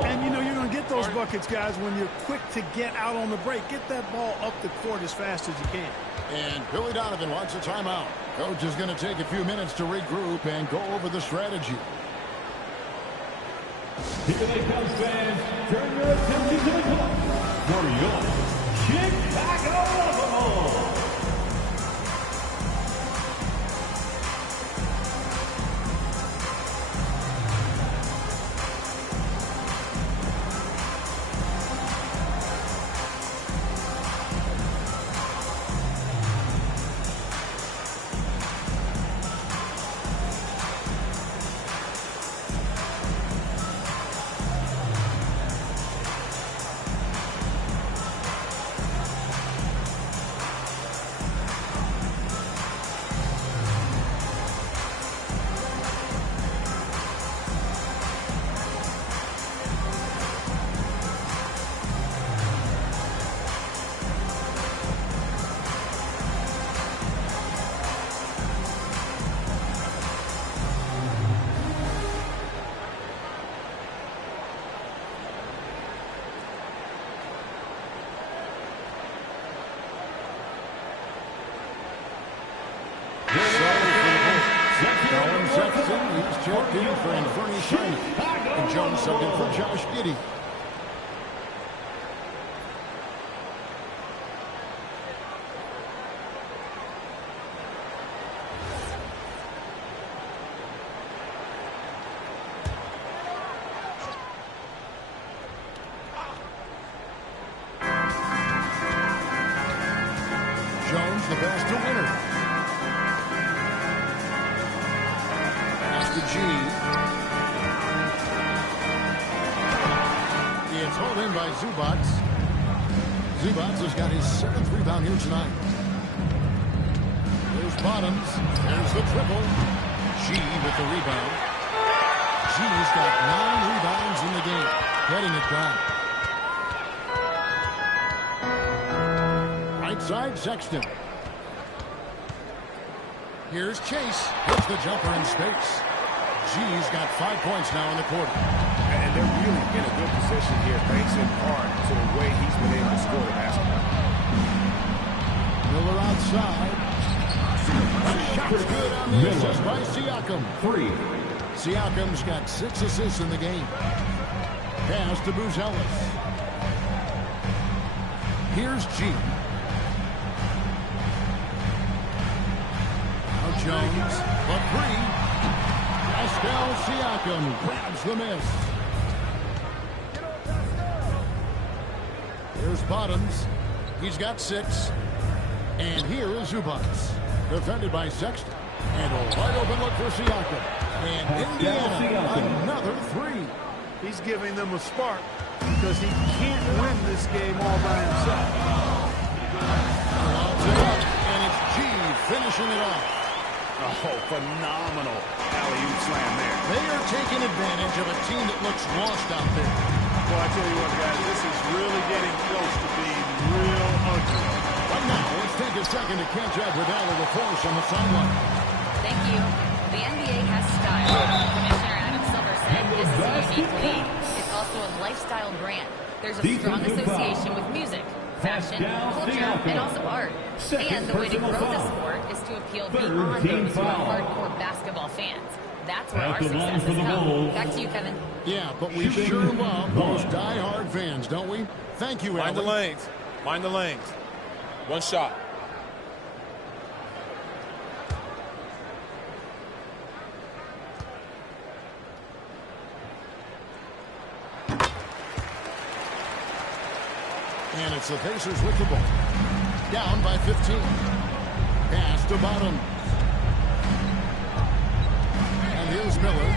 And you know you're going to get those buckets, guys, when you're quick to get out on the break. Get that ball up the court as fast as you can. And Billy Donovan wants a timeout. Coach is going to take a few minutes to regroup and go over the strategy. Here they come, fans. Turn your attention to the clock for your Chicago Bulls. He's checked in for Anthony Simon. And Jones subbed in for Josh Giddey. Jones, the pass to winner. G. It's hauled in by Zubac. Zubac has got his 7th rebound here tonight. There's Bottoms. There's the triple. G with the rebound. G's got 9 rebounds in the game. Getting it done. Right side, Sexton. Here's Chase. Hits the jumper in space. G's got 5 points now in the quarter. And they're really in a good position here, thanks in part to the way he's been able to score the basketball. Miller outside. Shot's good on the assist by Siakam. 3. Siakam's got 6 assists in the game. Pass to Buzelis. Here's G. Now Jones, the 3. Pascal Siakam grabs the miss. Here's Bottoms. He's got 6. And here is Zubac. Defended by Sexton. And a wide open look for Siakam. And Indiana, another 3. He's giving them a spark because he can't win this game all by himself. Lobs it up, and it's G finishing it off. Oh, phenomenal alley-oop slam there. They are taking advantage of a team that looks lost out there. Well, I tell you what, guys, this is really getting close to being real ugly. But now, let's take a second to catch up with Al LaForce on the sideline. Thank you. The NBA has style. Commissioner Adam Silver said this is a unique league. It's also a lifestyle brand. There's a strong association with music, fashion, culture, and also art. And the way to grow the sport is to appeal beyond those who are hardcore basketball fans. That's where our success has come. Back to you, Kevin. Yeah, but we sure love those die-hard fans, don't we? Thank you, Mind the Alan. lanes. Mind the lanes. One shot. And it's the Pacers with the ball. Down by 15. Pass to Bottom. And here's Miller.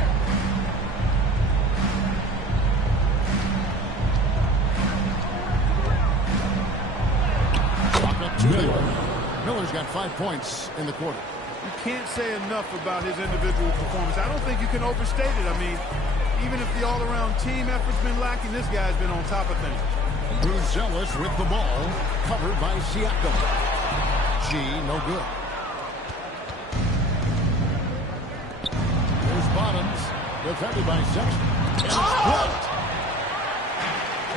Walk up to Miller. Miller's got 5 points in the quarter. You can't say enough about his individual performance. I don't think you can overstate it. I mean, even if the all-around team effort's been lacking, this guy's been on top of things. Buzelis with the ball, covered by Siakam. G, no good. There's Bottoms, defended by Sexton. And it's blocked.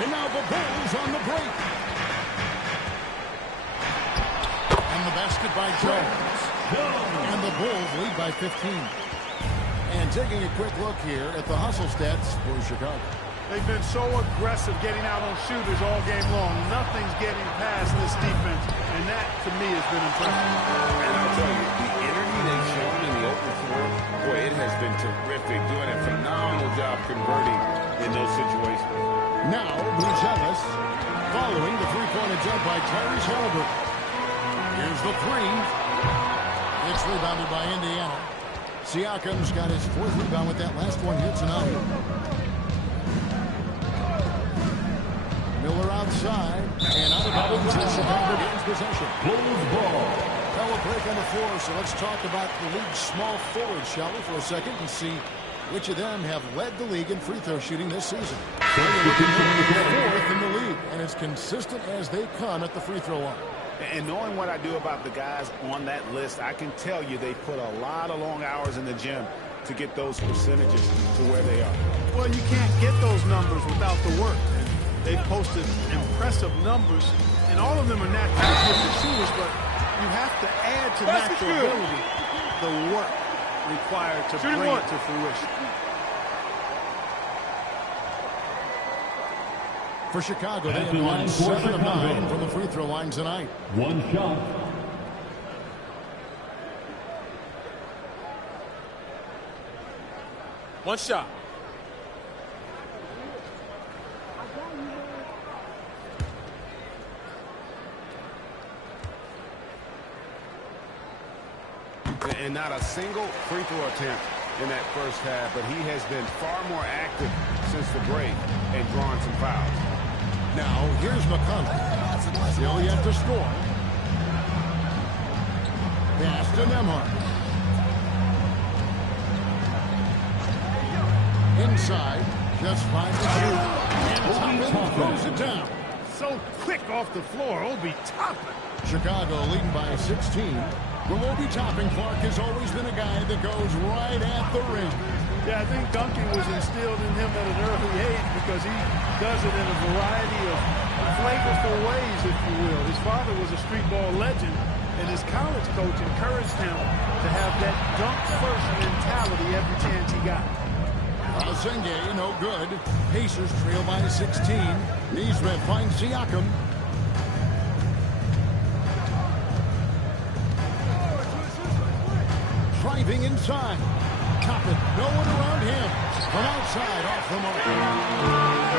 And now the Bulls on the break. And the basket by Jones. And the Bulls lead by 15. And taking a quick look here at the hustle stats for Chicago. They've been so aggressive getting out on shooters all game long. Nothing's getting past this defense, and that, to me, has been impressive. And I'll tell you, the energy they've shown in the open floor, boy, it has been terrific. Doing a phenomenal job converting in those situations. Now, Buzelis, following the three-point attempt by Tyrese Halliburton. Here's the 3. It's rebounded by Indiana. Siakam's got his 4th rebound with that last one here tonight. Miller outside, and out of bounds as Chicago gains possession. Bulls ball. Now we'll break on the floor, so let's talk about the league's small forwards, shall we, for a second, and see which of them have led the league in free throw shooting this season. They're 4th in the league, and as consistent as they come at the free throw line. And knowing what I do about the guys on that list, I can tell you they put a lot of long hours in the gym to get those percentages to where they are. Well, you can't get those numbers without the work. And they've posted impressive numbers, and all of them are naturally good shooters, but you have to add to natural ability the work required to bring it to fruition. For Chicago, they have won 7 of 9 from the free throw line tonight. One shot. One shot. And not a single free throw attempt in that first half, but he has been far more active since the break and drawing some fouls. Now, here's McConnell. Still yet to score. Pass to Nembhard. Inside, just 5 to shoot. And Toppin throws it down. So quick off the floor, Obi Toppin. Chicago leading by 16. Well, Obi Toppin, Clark, has always been a guy that goes right at the rim. Yeah, I think dunking was instilled in him at an early age because he does it in a variety of flavorful ways, if you will. His father was a street ball legend, and his college coach encouraged him to have that dunk-first mentality every chance he got. Senge, no good. Pacers trail by 16. Neesmith finds Siakam. Driving inside. Toppin, no one around him. From outside, off the mark.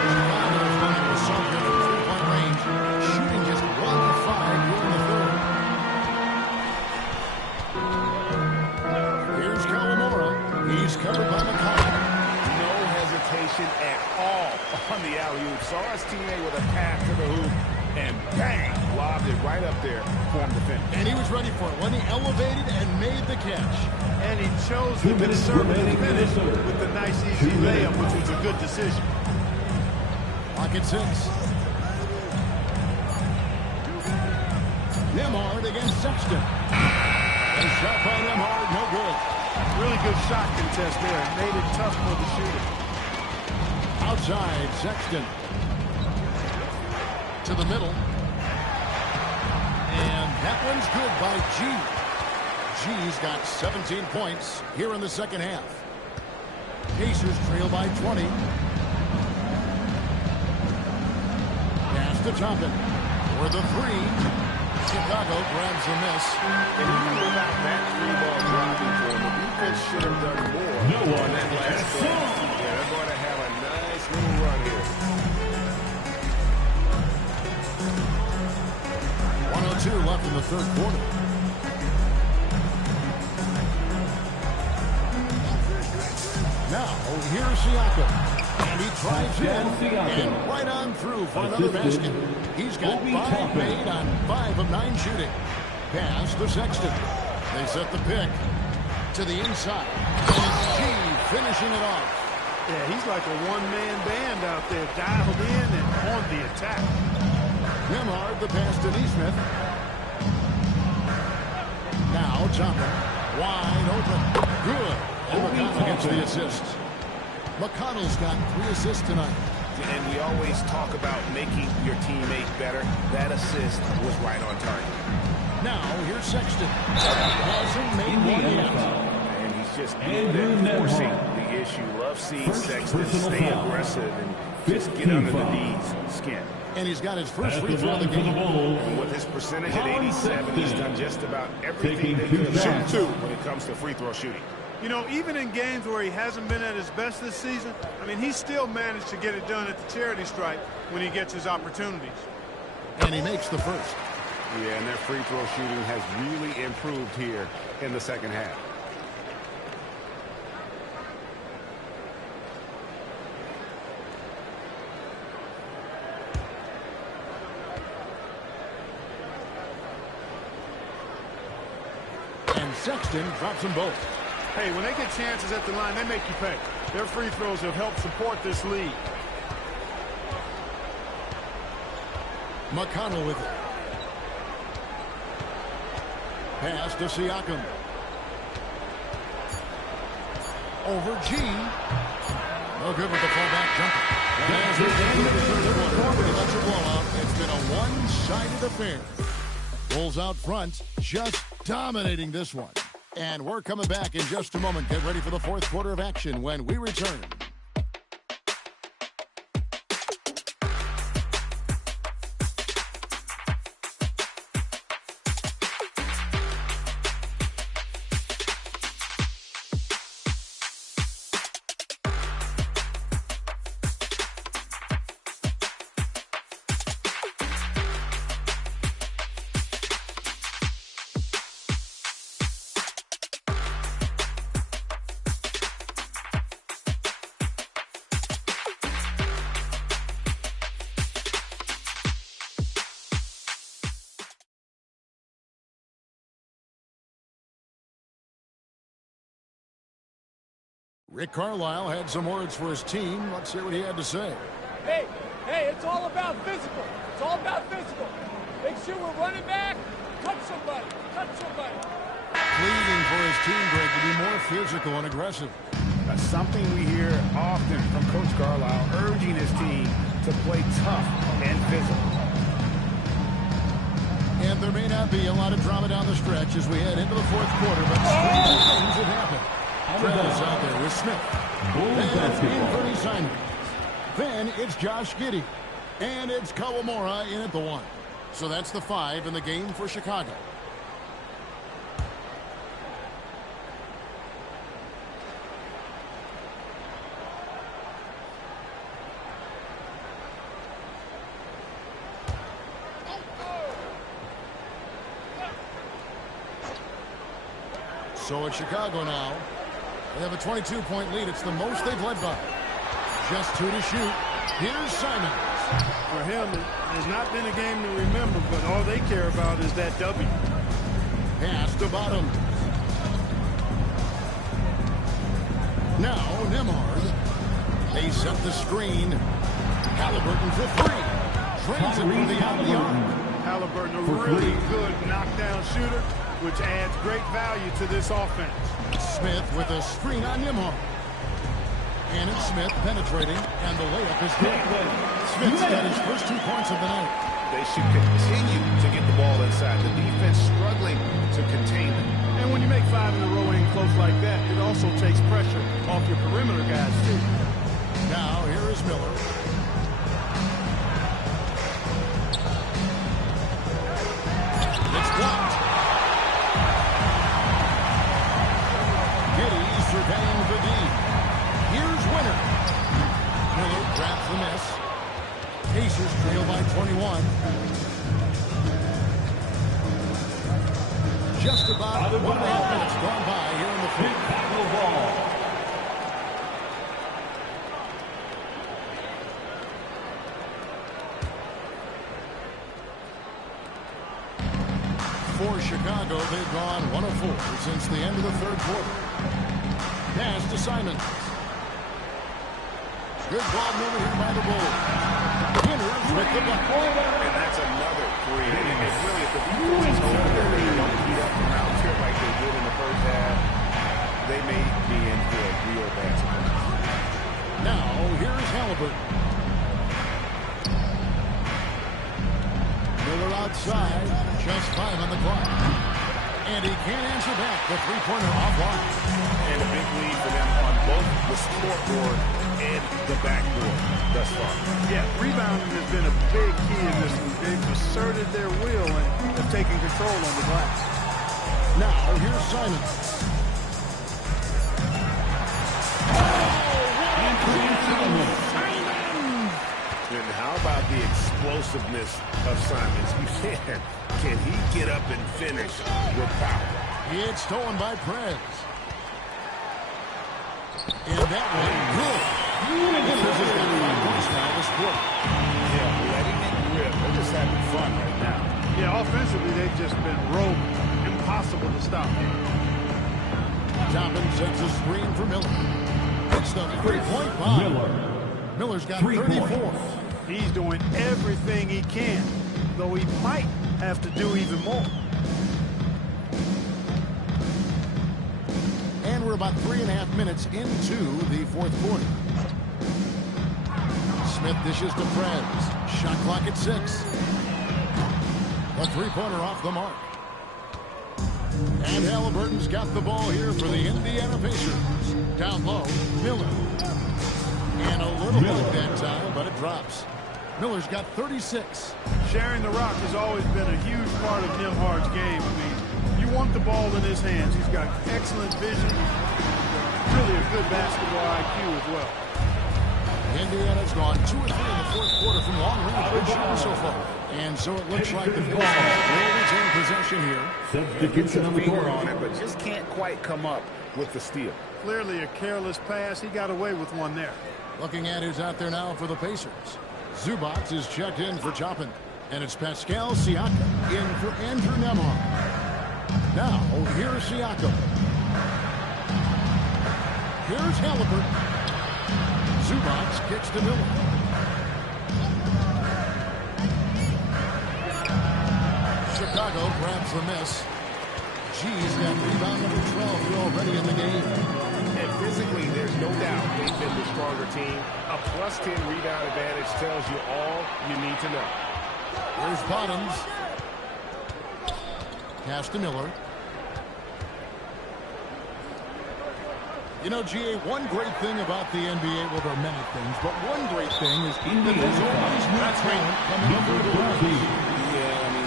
Chicago's running with Sumner from three-point range. Shooting just 1-5 here in the third. Here's Kawamura. He's covered by McCollum. No hesitation at all on the alley-oop. Saw his teammate with a pass to the hoop, and bang, lobbed it right up there for him to finish. And he was ready for it when he elevated and made the catch. And he chose the conservative finish with the nice, easy layup, which was a good decision. Pocket 6. Nembhard against Sexton. A shot by Nembhard, no good. Really good shot contest there. It made it tough for the shooter. Outside, Sexton. To the middle. And that one's good by G. G's got 17 points here in the second half. Pacers trail by 20. Pass to Toppin for the three. Chicago grabs the miss. And even without that three-ball dropping for him, the defense should have done more on that last play. Yeah, they're going to have a nice little run here. 1:02 left in the third quarter. Now, here's Siakam. And he drives in and right on through for another basket. He's got 5 made on 5 of 9 shooting. Pass to Sexton. They set the pick to the inside. And it's G finishing it off. Yeah, he's like a one-man band out there, dialed in and on the attack. Nembhard, the pass to Neesmith. Now, Toppin, wide open. Good. And McConnell gets the assist. McConnell's got 3 assists tonight. And we always talk about making your teammate better. That assist was right on target. Now, here's Sexton. Hasn't made one yet. And he's just good at forcing the issue. Love seeing Sexton stay aggressive and just get under the D's skin. And he's got his first free throw of the game. And with his percentage at 87, he's done just about everything they could shoot to when it comes to free throw shooting. You know, even in games where he hasn't been at his best this season, I mean, he still managed to get it done at the charity stripe when he gets his opportunities. And he makes the first. Yeah, and their free throw shooting has really improved here in the second half. And Sexton drops them both. Hey, when they get chances at the line, they make you pay. Their free throws have helped support this lead. McConnell with it. Pass to Siakam. Over G. No good with the fallback jumper. And as we get into the third quarter, with an electric blowout, it's been a one-sided affair. Bulls out front, just dominating this one. And we're coming back in just a moment. Get ready for the fourth quarter of action when we return. Rick Carlisle had some words for his team. Let's hear what he had to say. Hey, it's all about physical. It's all about physical. Make sure we're running back. Touch somebody. Touch somebody. Pleading for his team, Greg, to be more physical and aggressive. Something we hear often from Coach Carlisle, urging his team to play tough and physical. And there may not be a lot of drama down the stretch as we head into the fourth quarter, but strange things have happened. Travis out there with Smith. Then it's Anthony Simon. Then it's Josh Giddey. And it's Kawamura in at the 1. So that's the 5 in the game for Chicago. So it's Chicago now. They have a 22-point lead. It's the most they've led by. Just 2 to shoot. Here's Simon. For him, it has not been a game to remember, but all they care about is that W. Pass to bottom. Now Nembhard. They set the screen. Halliburton for 3. Trains it from the out. Halliburton, a really good knockdown shooter, which adds great value to this offense. Smith with a screen on Nembhard. And it's Smith penetrating, and the layup is good. Smith's got his first 2 points of the night. They should continue to get the ball inside. The defense struggling to contain them. And when you make 5 in a row in close like that, it also takes pressure off your perimeter guys, too. Now, here is Miller. It's blocked. Giddey surveying the D. Here's Winner. Miller grabs the miss. Pacers trail by 21. Just about 1.5 minutes gone by here in the fourth. For Chicago, they've gone 1 of 4 since the end of the third quarter. Pass to Simons. Good ball movement here by the Bulls. Winners with the bucket. And that's another 3. And really, if the defense is over there, they don't beat up around here like they did in the first half, they may be in for a real bad surprise. Now, here's Halliburton. Miller outside. Just 5 on the clock. And he can't answer back. The three-pointer offline. And a big lead for them on both the scoreboard and the backboard thus far. Yeah, rebounding has been a big key in this one. They've asserted their will and have taken control on the glass. Now, here's Simon. And how about the explosiveness of Simons? Can he get up and finish with power? It's stolen by Prez. And that one, good. This is got 5 points now this quarter. Yeah, letting it rip. They're just having fun right now. Yeah, offensively, they've just been rolling. Impossible to stop. Toppin sets a screen for Miller. Puts the 3-point bomb. Miller's got 34. He's doing everything he can, though he might have to do even more. And we're about 3.5 minutes into the fourth quarter. Smith dishes to Prez. Shot clock at 6. A three-pointer off the mark. And Halliburton's got the ball here for the Indiana Pacers. Down low, Miller. And a little bit that time, but it drops. Miller's got 36. Sharing the rock has always been a huge part of Nembhard's game. I mean, you want the ball in his hands. He's got excellent vision. Really a good basketball IQ as well. Indiana's gone 2 or 3 in the fourth quarter from long range. Good shooting so far. And so it looks like the Pacers will retain possession here. Gets a finger on it, but just can't quite come up with the steal. Clearly a careless pass. He got away with one there. Looking at who's out there now for the Pacers. Zubac is checked in for Chopin. And it's Pascal Siakam in for Andrew Nembhard. Now, here's Siakam. Here's Halliburton. Zubac kicks to Miller. Chicago grabs the miss. G's got rebound number 12 here already in the game. At physically, there's no doubt they've been the stronger team. A +10 rebound advantage tells you all you need to know. Here's Bottoms. Pass to Miller. You know, GA, one great thing about the NBA, well, there are many things, but one great thing is that there's always new talent coming up through the league. Yeah, I mean,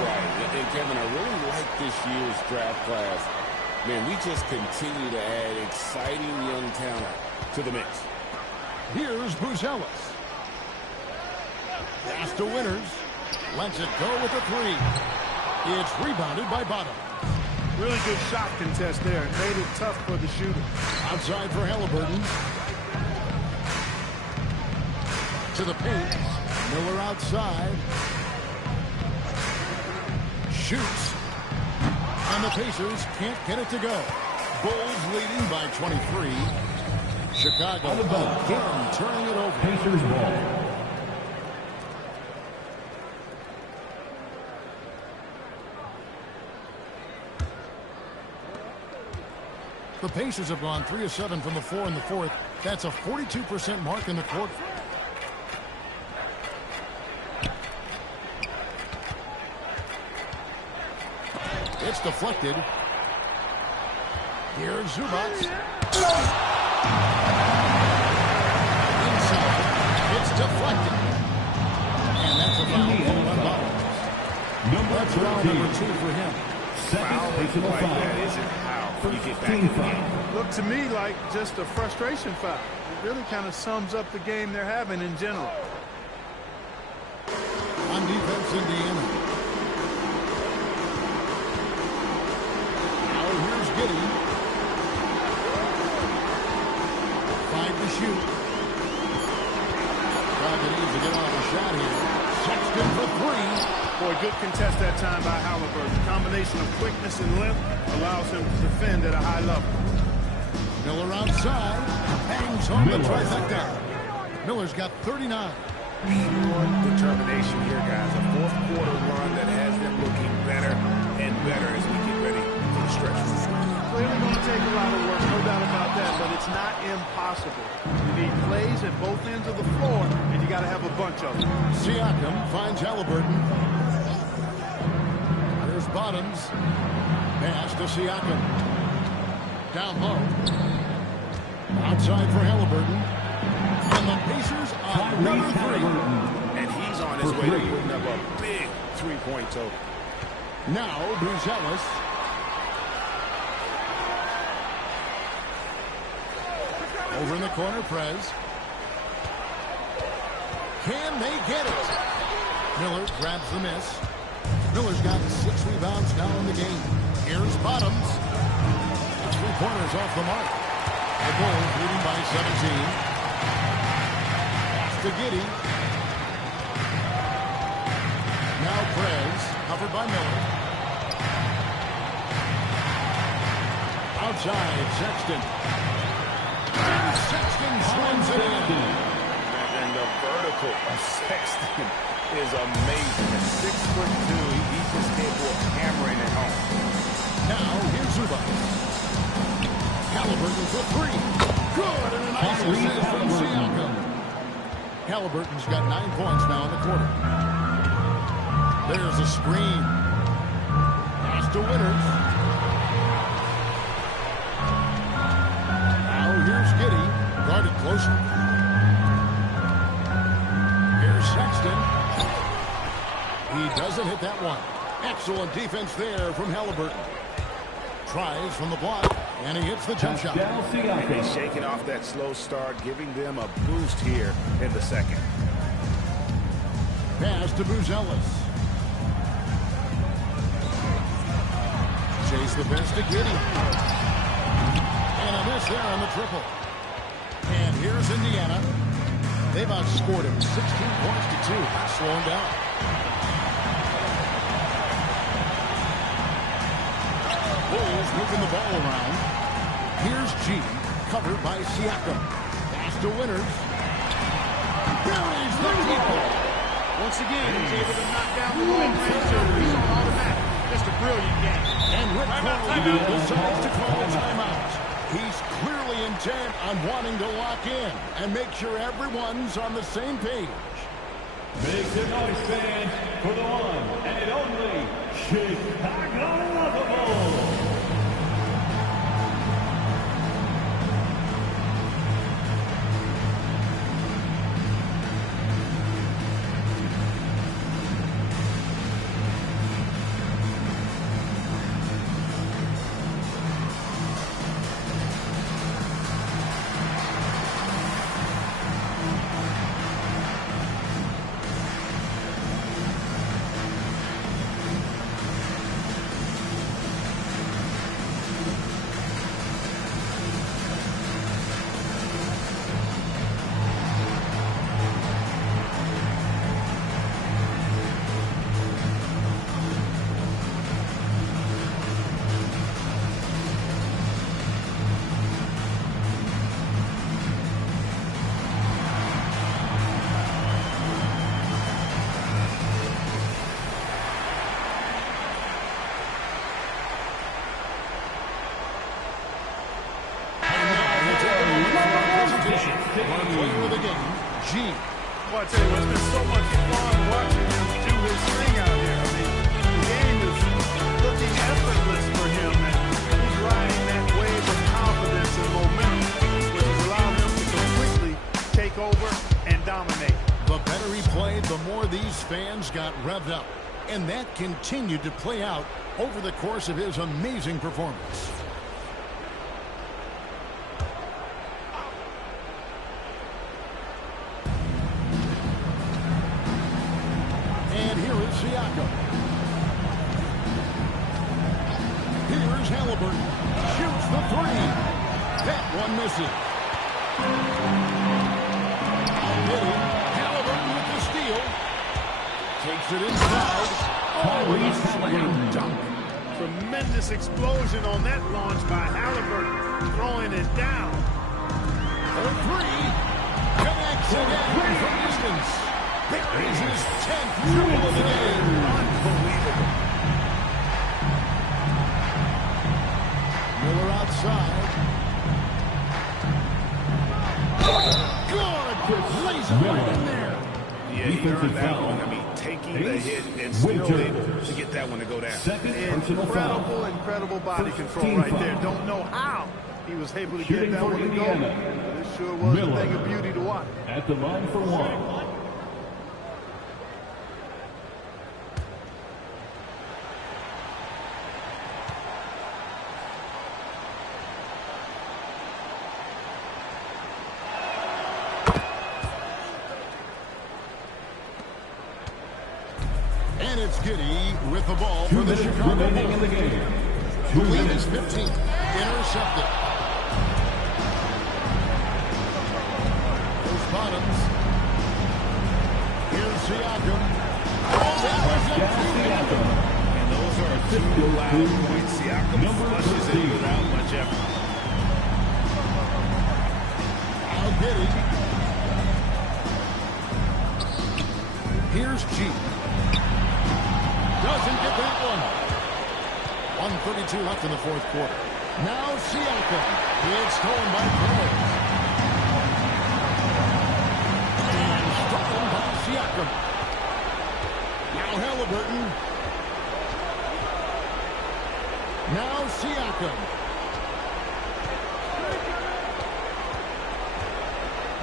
right. And Kevin, I really like this year's draft class. Man, we just continue to add exciting young talent to the mix. Here's Buzelis. Pass to Winters. Lets it go with a three. It's rebounded by Bottom. Really good shot contest there. Made it tough for the shooter. Outside for Halliburton. To the paint. Miller outside. Shoots. And the Pacers can't get it to go. Bulls leading by 23. Chicago again turning it over. Pacers ball. The Pacers have gone 3 of 7 from the floor in the fourth. That's a 42% mark in the quarter. It's deflected. Here's Zubac. Inside. It's deflected. And that's a foul on Bottoms. That's foul number 2 for him. Foul like that isn't how you get back in the game. Looked to me like just a frustration foul. It really kind of sums up the game they're having in general. On defense, Indiana. Now here's Giddey. 5 to shoot. Rocket needs to get off a shot here. Sexton for 3. Boy, good contest that time by Halliburton. Combination of quickness and length allows him to defend at a high level. Miller outside. Hangs on the trifecta. Miller's got 39. Pure determination here, guys. A fourth quarter run that has them looking better and better as we get ready for the stretch. Clearly going to take a lot of work, no doubt about that, but it's not impossible. You need plays at both ends of the floor, and you got to have a bunch of them. Siakam finds Halliburton. There's Bottoms. Pass to Siakam. Down low. Outside for Halliburton. And the Pacers on number 3. And he's on his way to putting up a big three-point total. Now Buzelis. Over in the corner, Prez. Can they get it? Miller grabs the miss. Miller's got 6 rebounds now in the game. Here's Bottoms. 3-pointers off the mark. The Bulls leading by 17. Pass to Giddey. Now Prez, covered by Miller. Outside, Sexton. And Sexton slams it in. And the vertical of Sexton is amazing. At 6'2", he just capable of hammering it home. Now here's Zubac. Halliburton for 3. Good, and a nice assist from Siakam. Halliburton's got 9 points now in the quarter. There's a screen. Pass to Winters. Now here's Giddey. Guarded closer. Here's Sexton. He doesn't hit that one. Excellent defense there from Halliburton. Tries from the block, and he hits the jump shot. He's shaking off that slow start, giving them a boost here in the second. Pass to Buzelis. Chase the pass to Giddey. And a miss there on the triple. And here's Indiana. They've outscored him 16 points to 2. Not slowing down. Bulls moving the ball around. Here's G, covered by Siakam. Pass to Winters. Buries the deep ball. Once again, he's able to knock down the long-range jumper. He's on automatic. Just a brilliant game. And Rick Carlisle decides to call a timeout. He's clearly intent on wanting to lock in and make sure everyone's on the same page. Make some noise, fans, for the one and only Chicago Bulls. Well, I tell you what, it's been so much fun watching him do his thing out here. I mean, the game is looking effortless for him, and he's riding that wave of confidence and momentum, which has allowed him to completely take over and dominate. The better he played, the more these fans got revved up. And that continued to play out over the course of his amazing performance. And here is Siakam. Here's Halliburton. Shoots the three. That one misses. Halliburton with the steal. Takes it inside. Halliburton dunk. Tremendous explosion on that launch by Halliburton, throwing it down. For three. Connects again from distance. There is his 10th triple of the game. Unbelievable. Miller outside. Good. Lays it right in there. Yeah, he earned that one. I mean, taking the hit and still able to get that one to go down. Incredible body control right there. Don't know how he was able to get that one to go. This sure was a thing of beauty to watch. At the line for one. And it's Giddey with the ball for the Chicago Bulls. The lead is 15. Intercepted. Those bottoms. Here's Siakam. And those are two loud points. Siakam flushes it without much effort. Now Giddey. Here's G. Doesn't get that one. 1:32 left in the fourth quarter. Now Siakam. It's stolen by Craig. And stolen by Siakam. Now Halliburton. Now Siakam.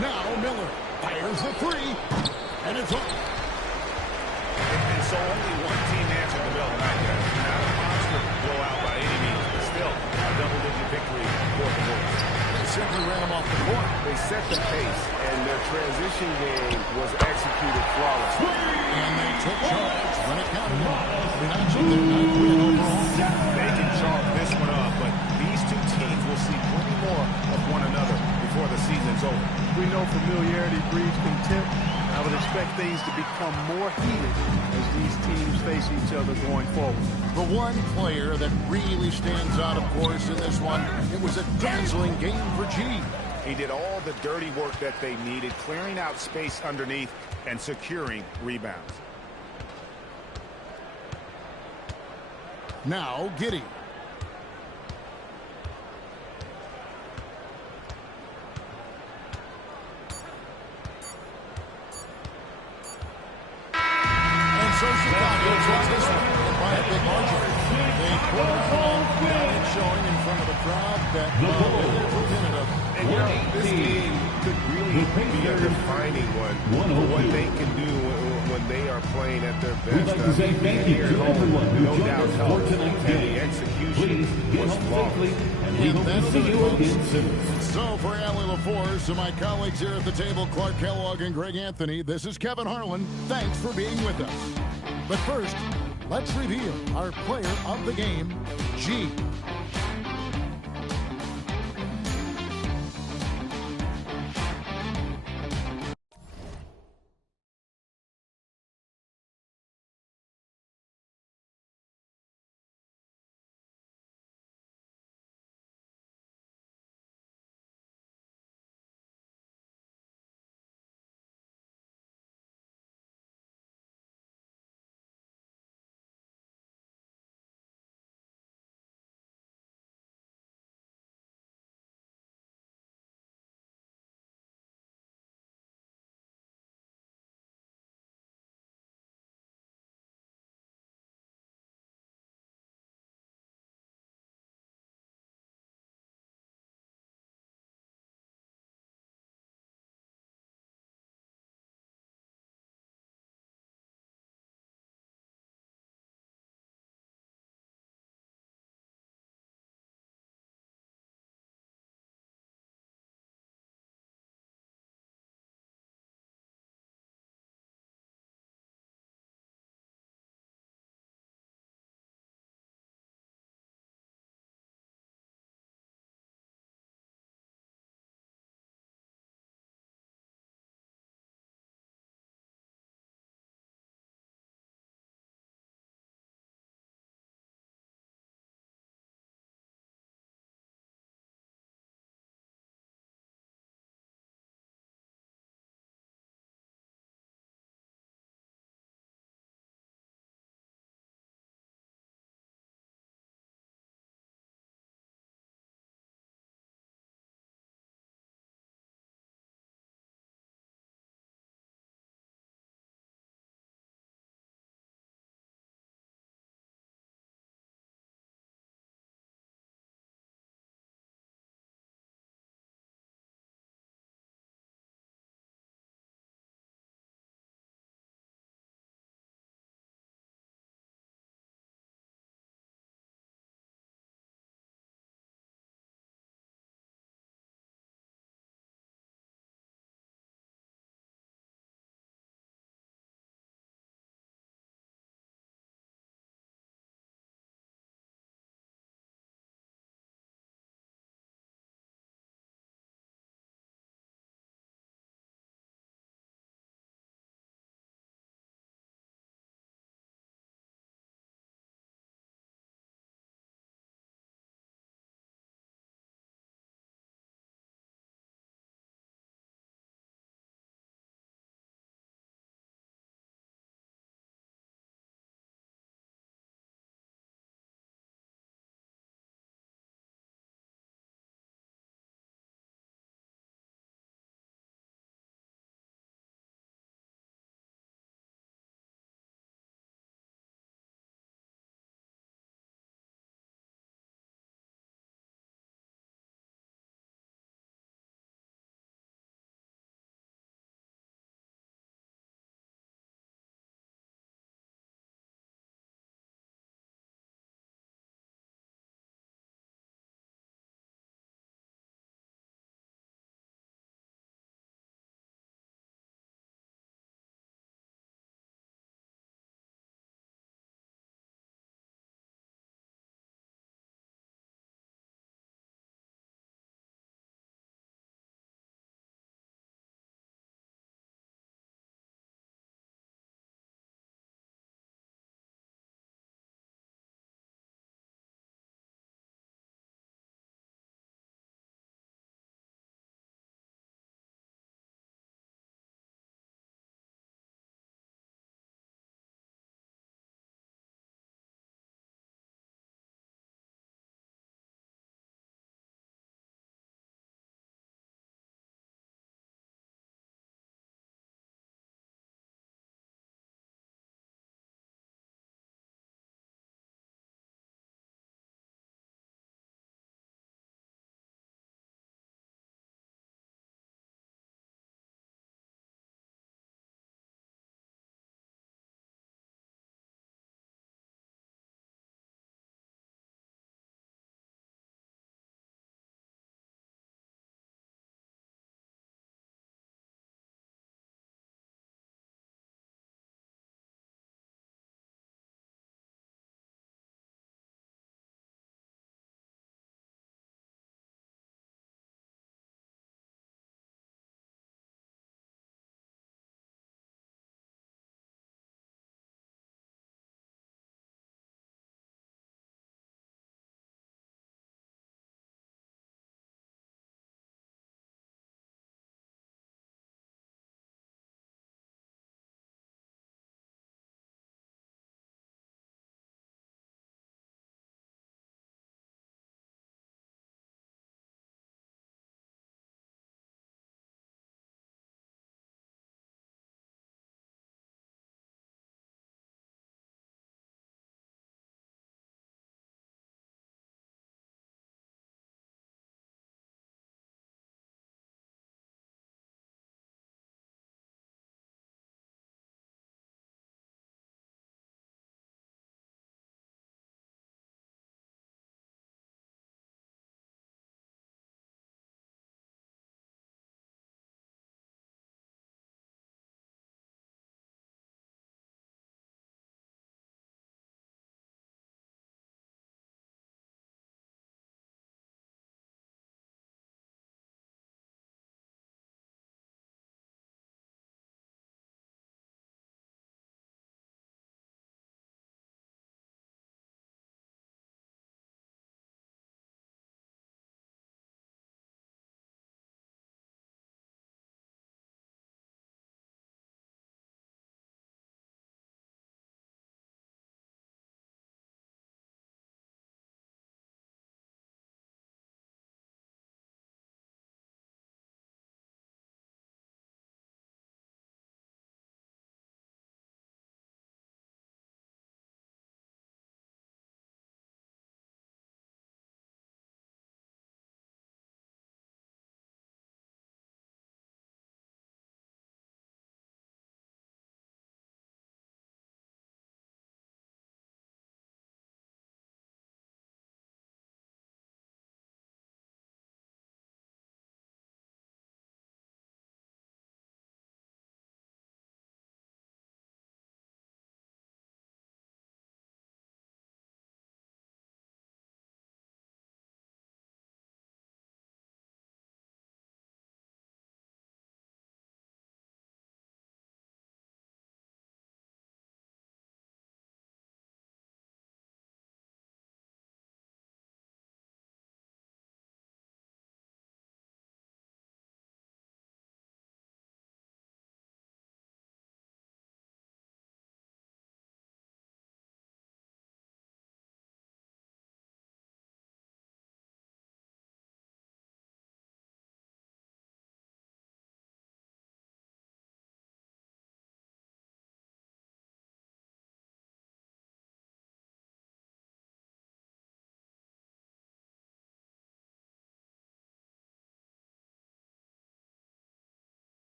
Now Miller fires the three. And it's up. And so only one team answered the bell tonight, guys. Not a monster blowout by any means, but still a double-digit victory for the Bulls. They simply ran them off the court. They set the pace, and their transition game was executed flawlessly. And they took charge when it counted. Notching their ninth win overall. They can chalk this one up, but these two teams will see plenty more of one another before the season's over. We know familiarity breeds contempt. I would expect things to become more heated as these teams face each other going forward. The one player that really stands out, of course, in this one, it was a dazzling game for G. He did all the dirty work that they needed, clearing out space underneath and securing rebounds. Now Giddey. They'll try this one and by a big margin. They pull it out. Now it's showing in front of a crowd that they're preventative. And you know, this game could really be a defining one for what they can do when they are playing at their best. We'd like to say thank you to everyone who no joined doubt us helped, for tonight's and the game. execution Please get was home flawless. safely, and we hope to see you again soon. So for Allie LaForce and my colleagues here at the table, Clark Kellogg and Greg Anthony, this is Kevin Harlan. Thanks for being with us. But first, let's reveal our player of the game, G.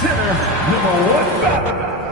Center, number 1 battle.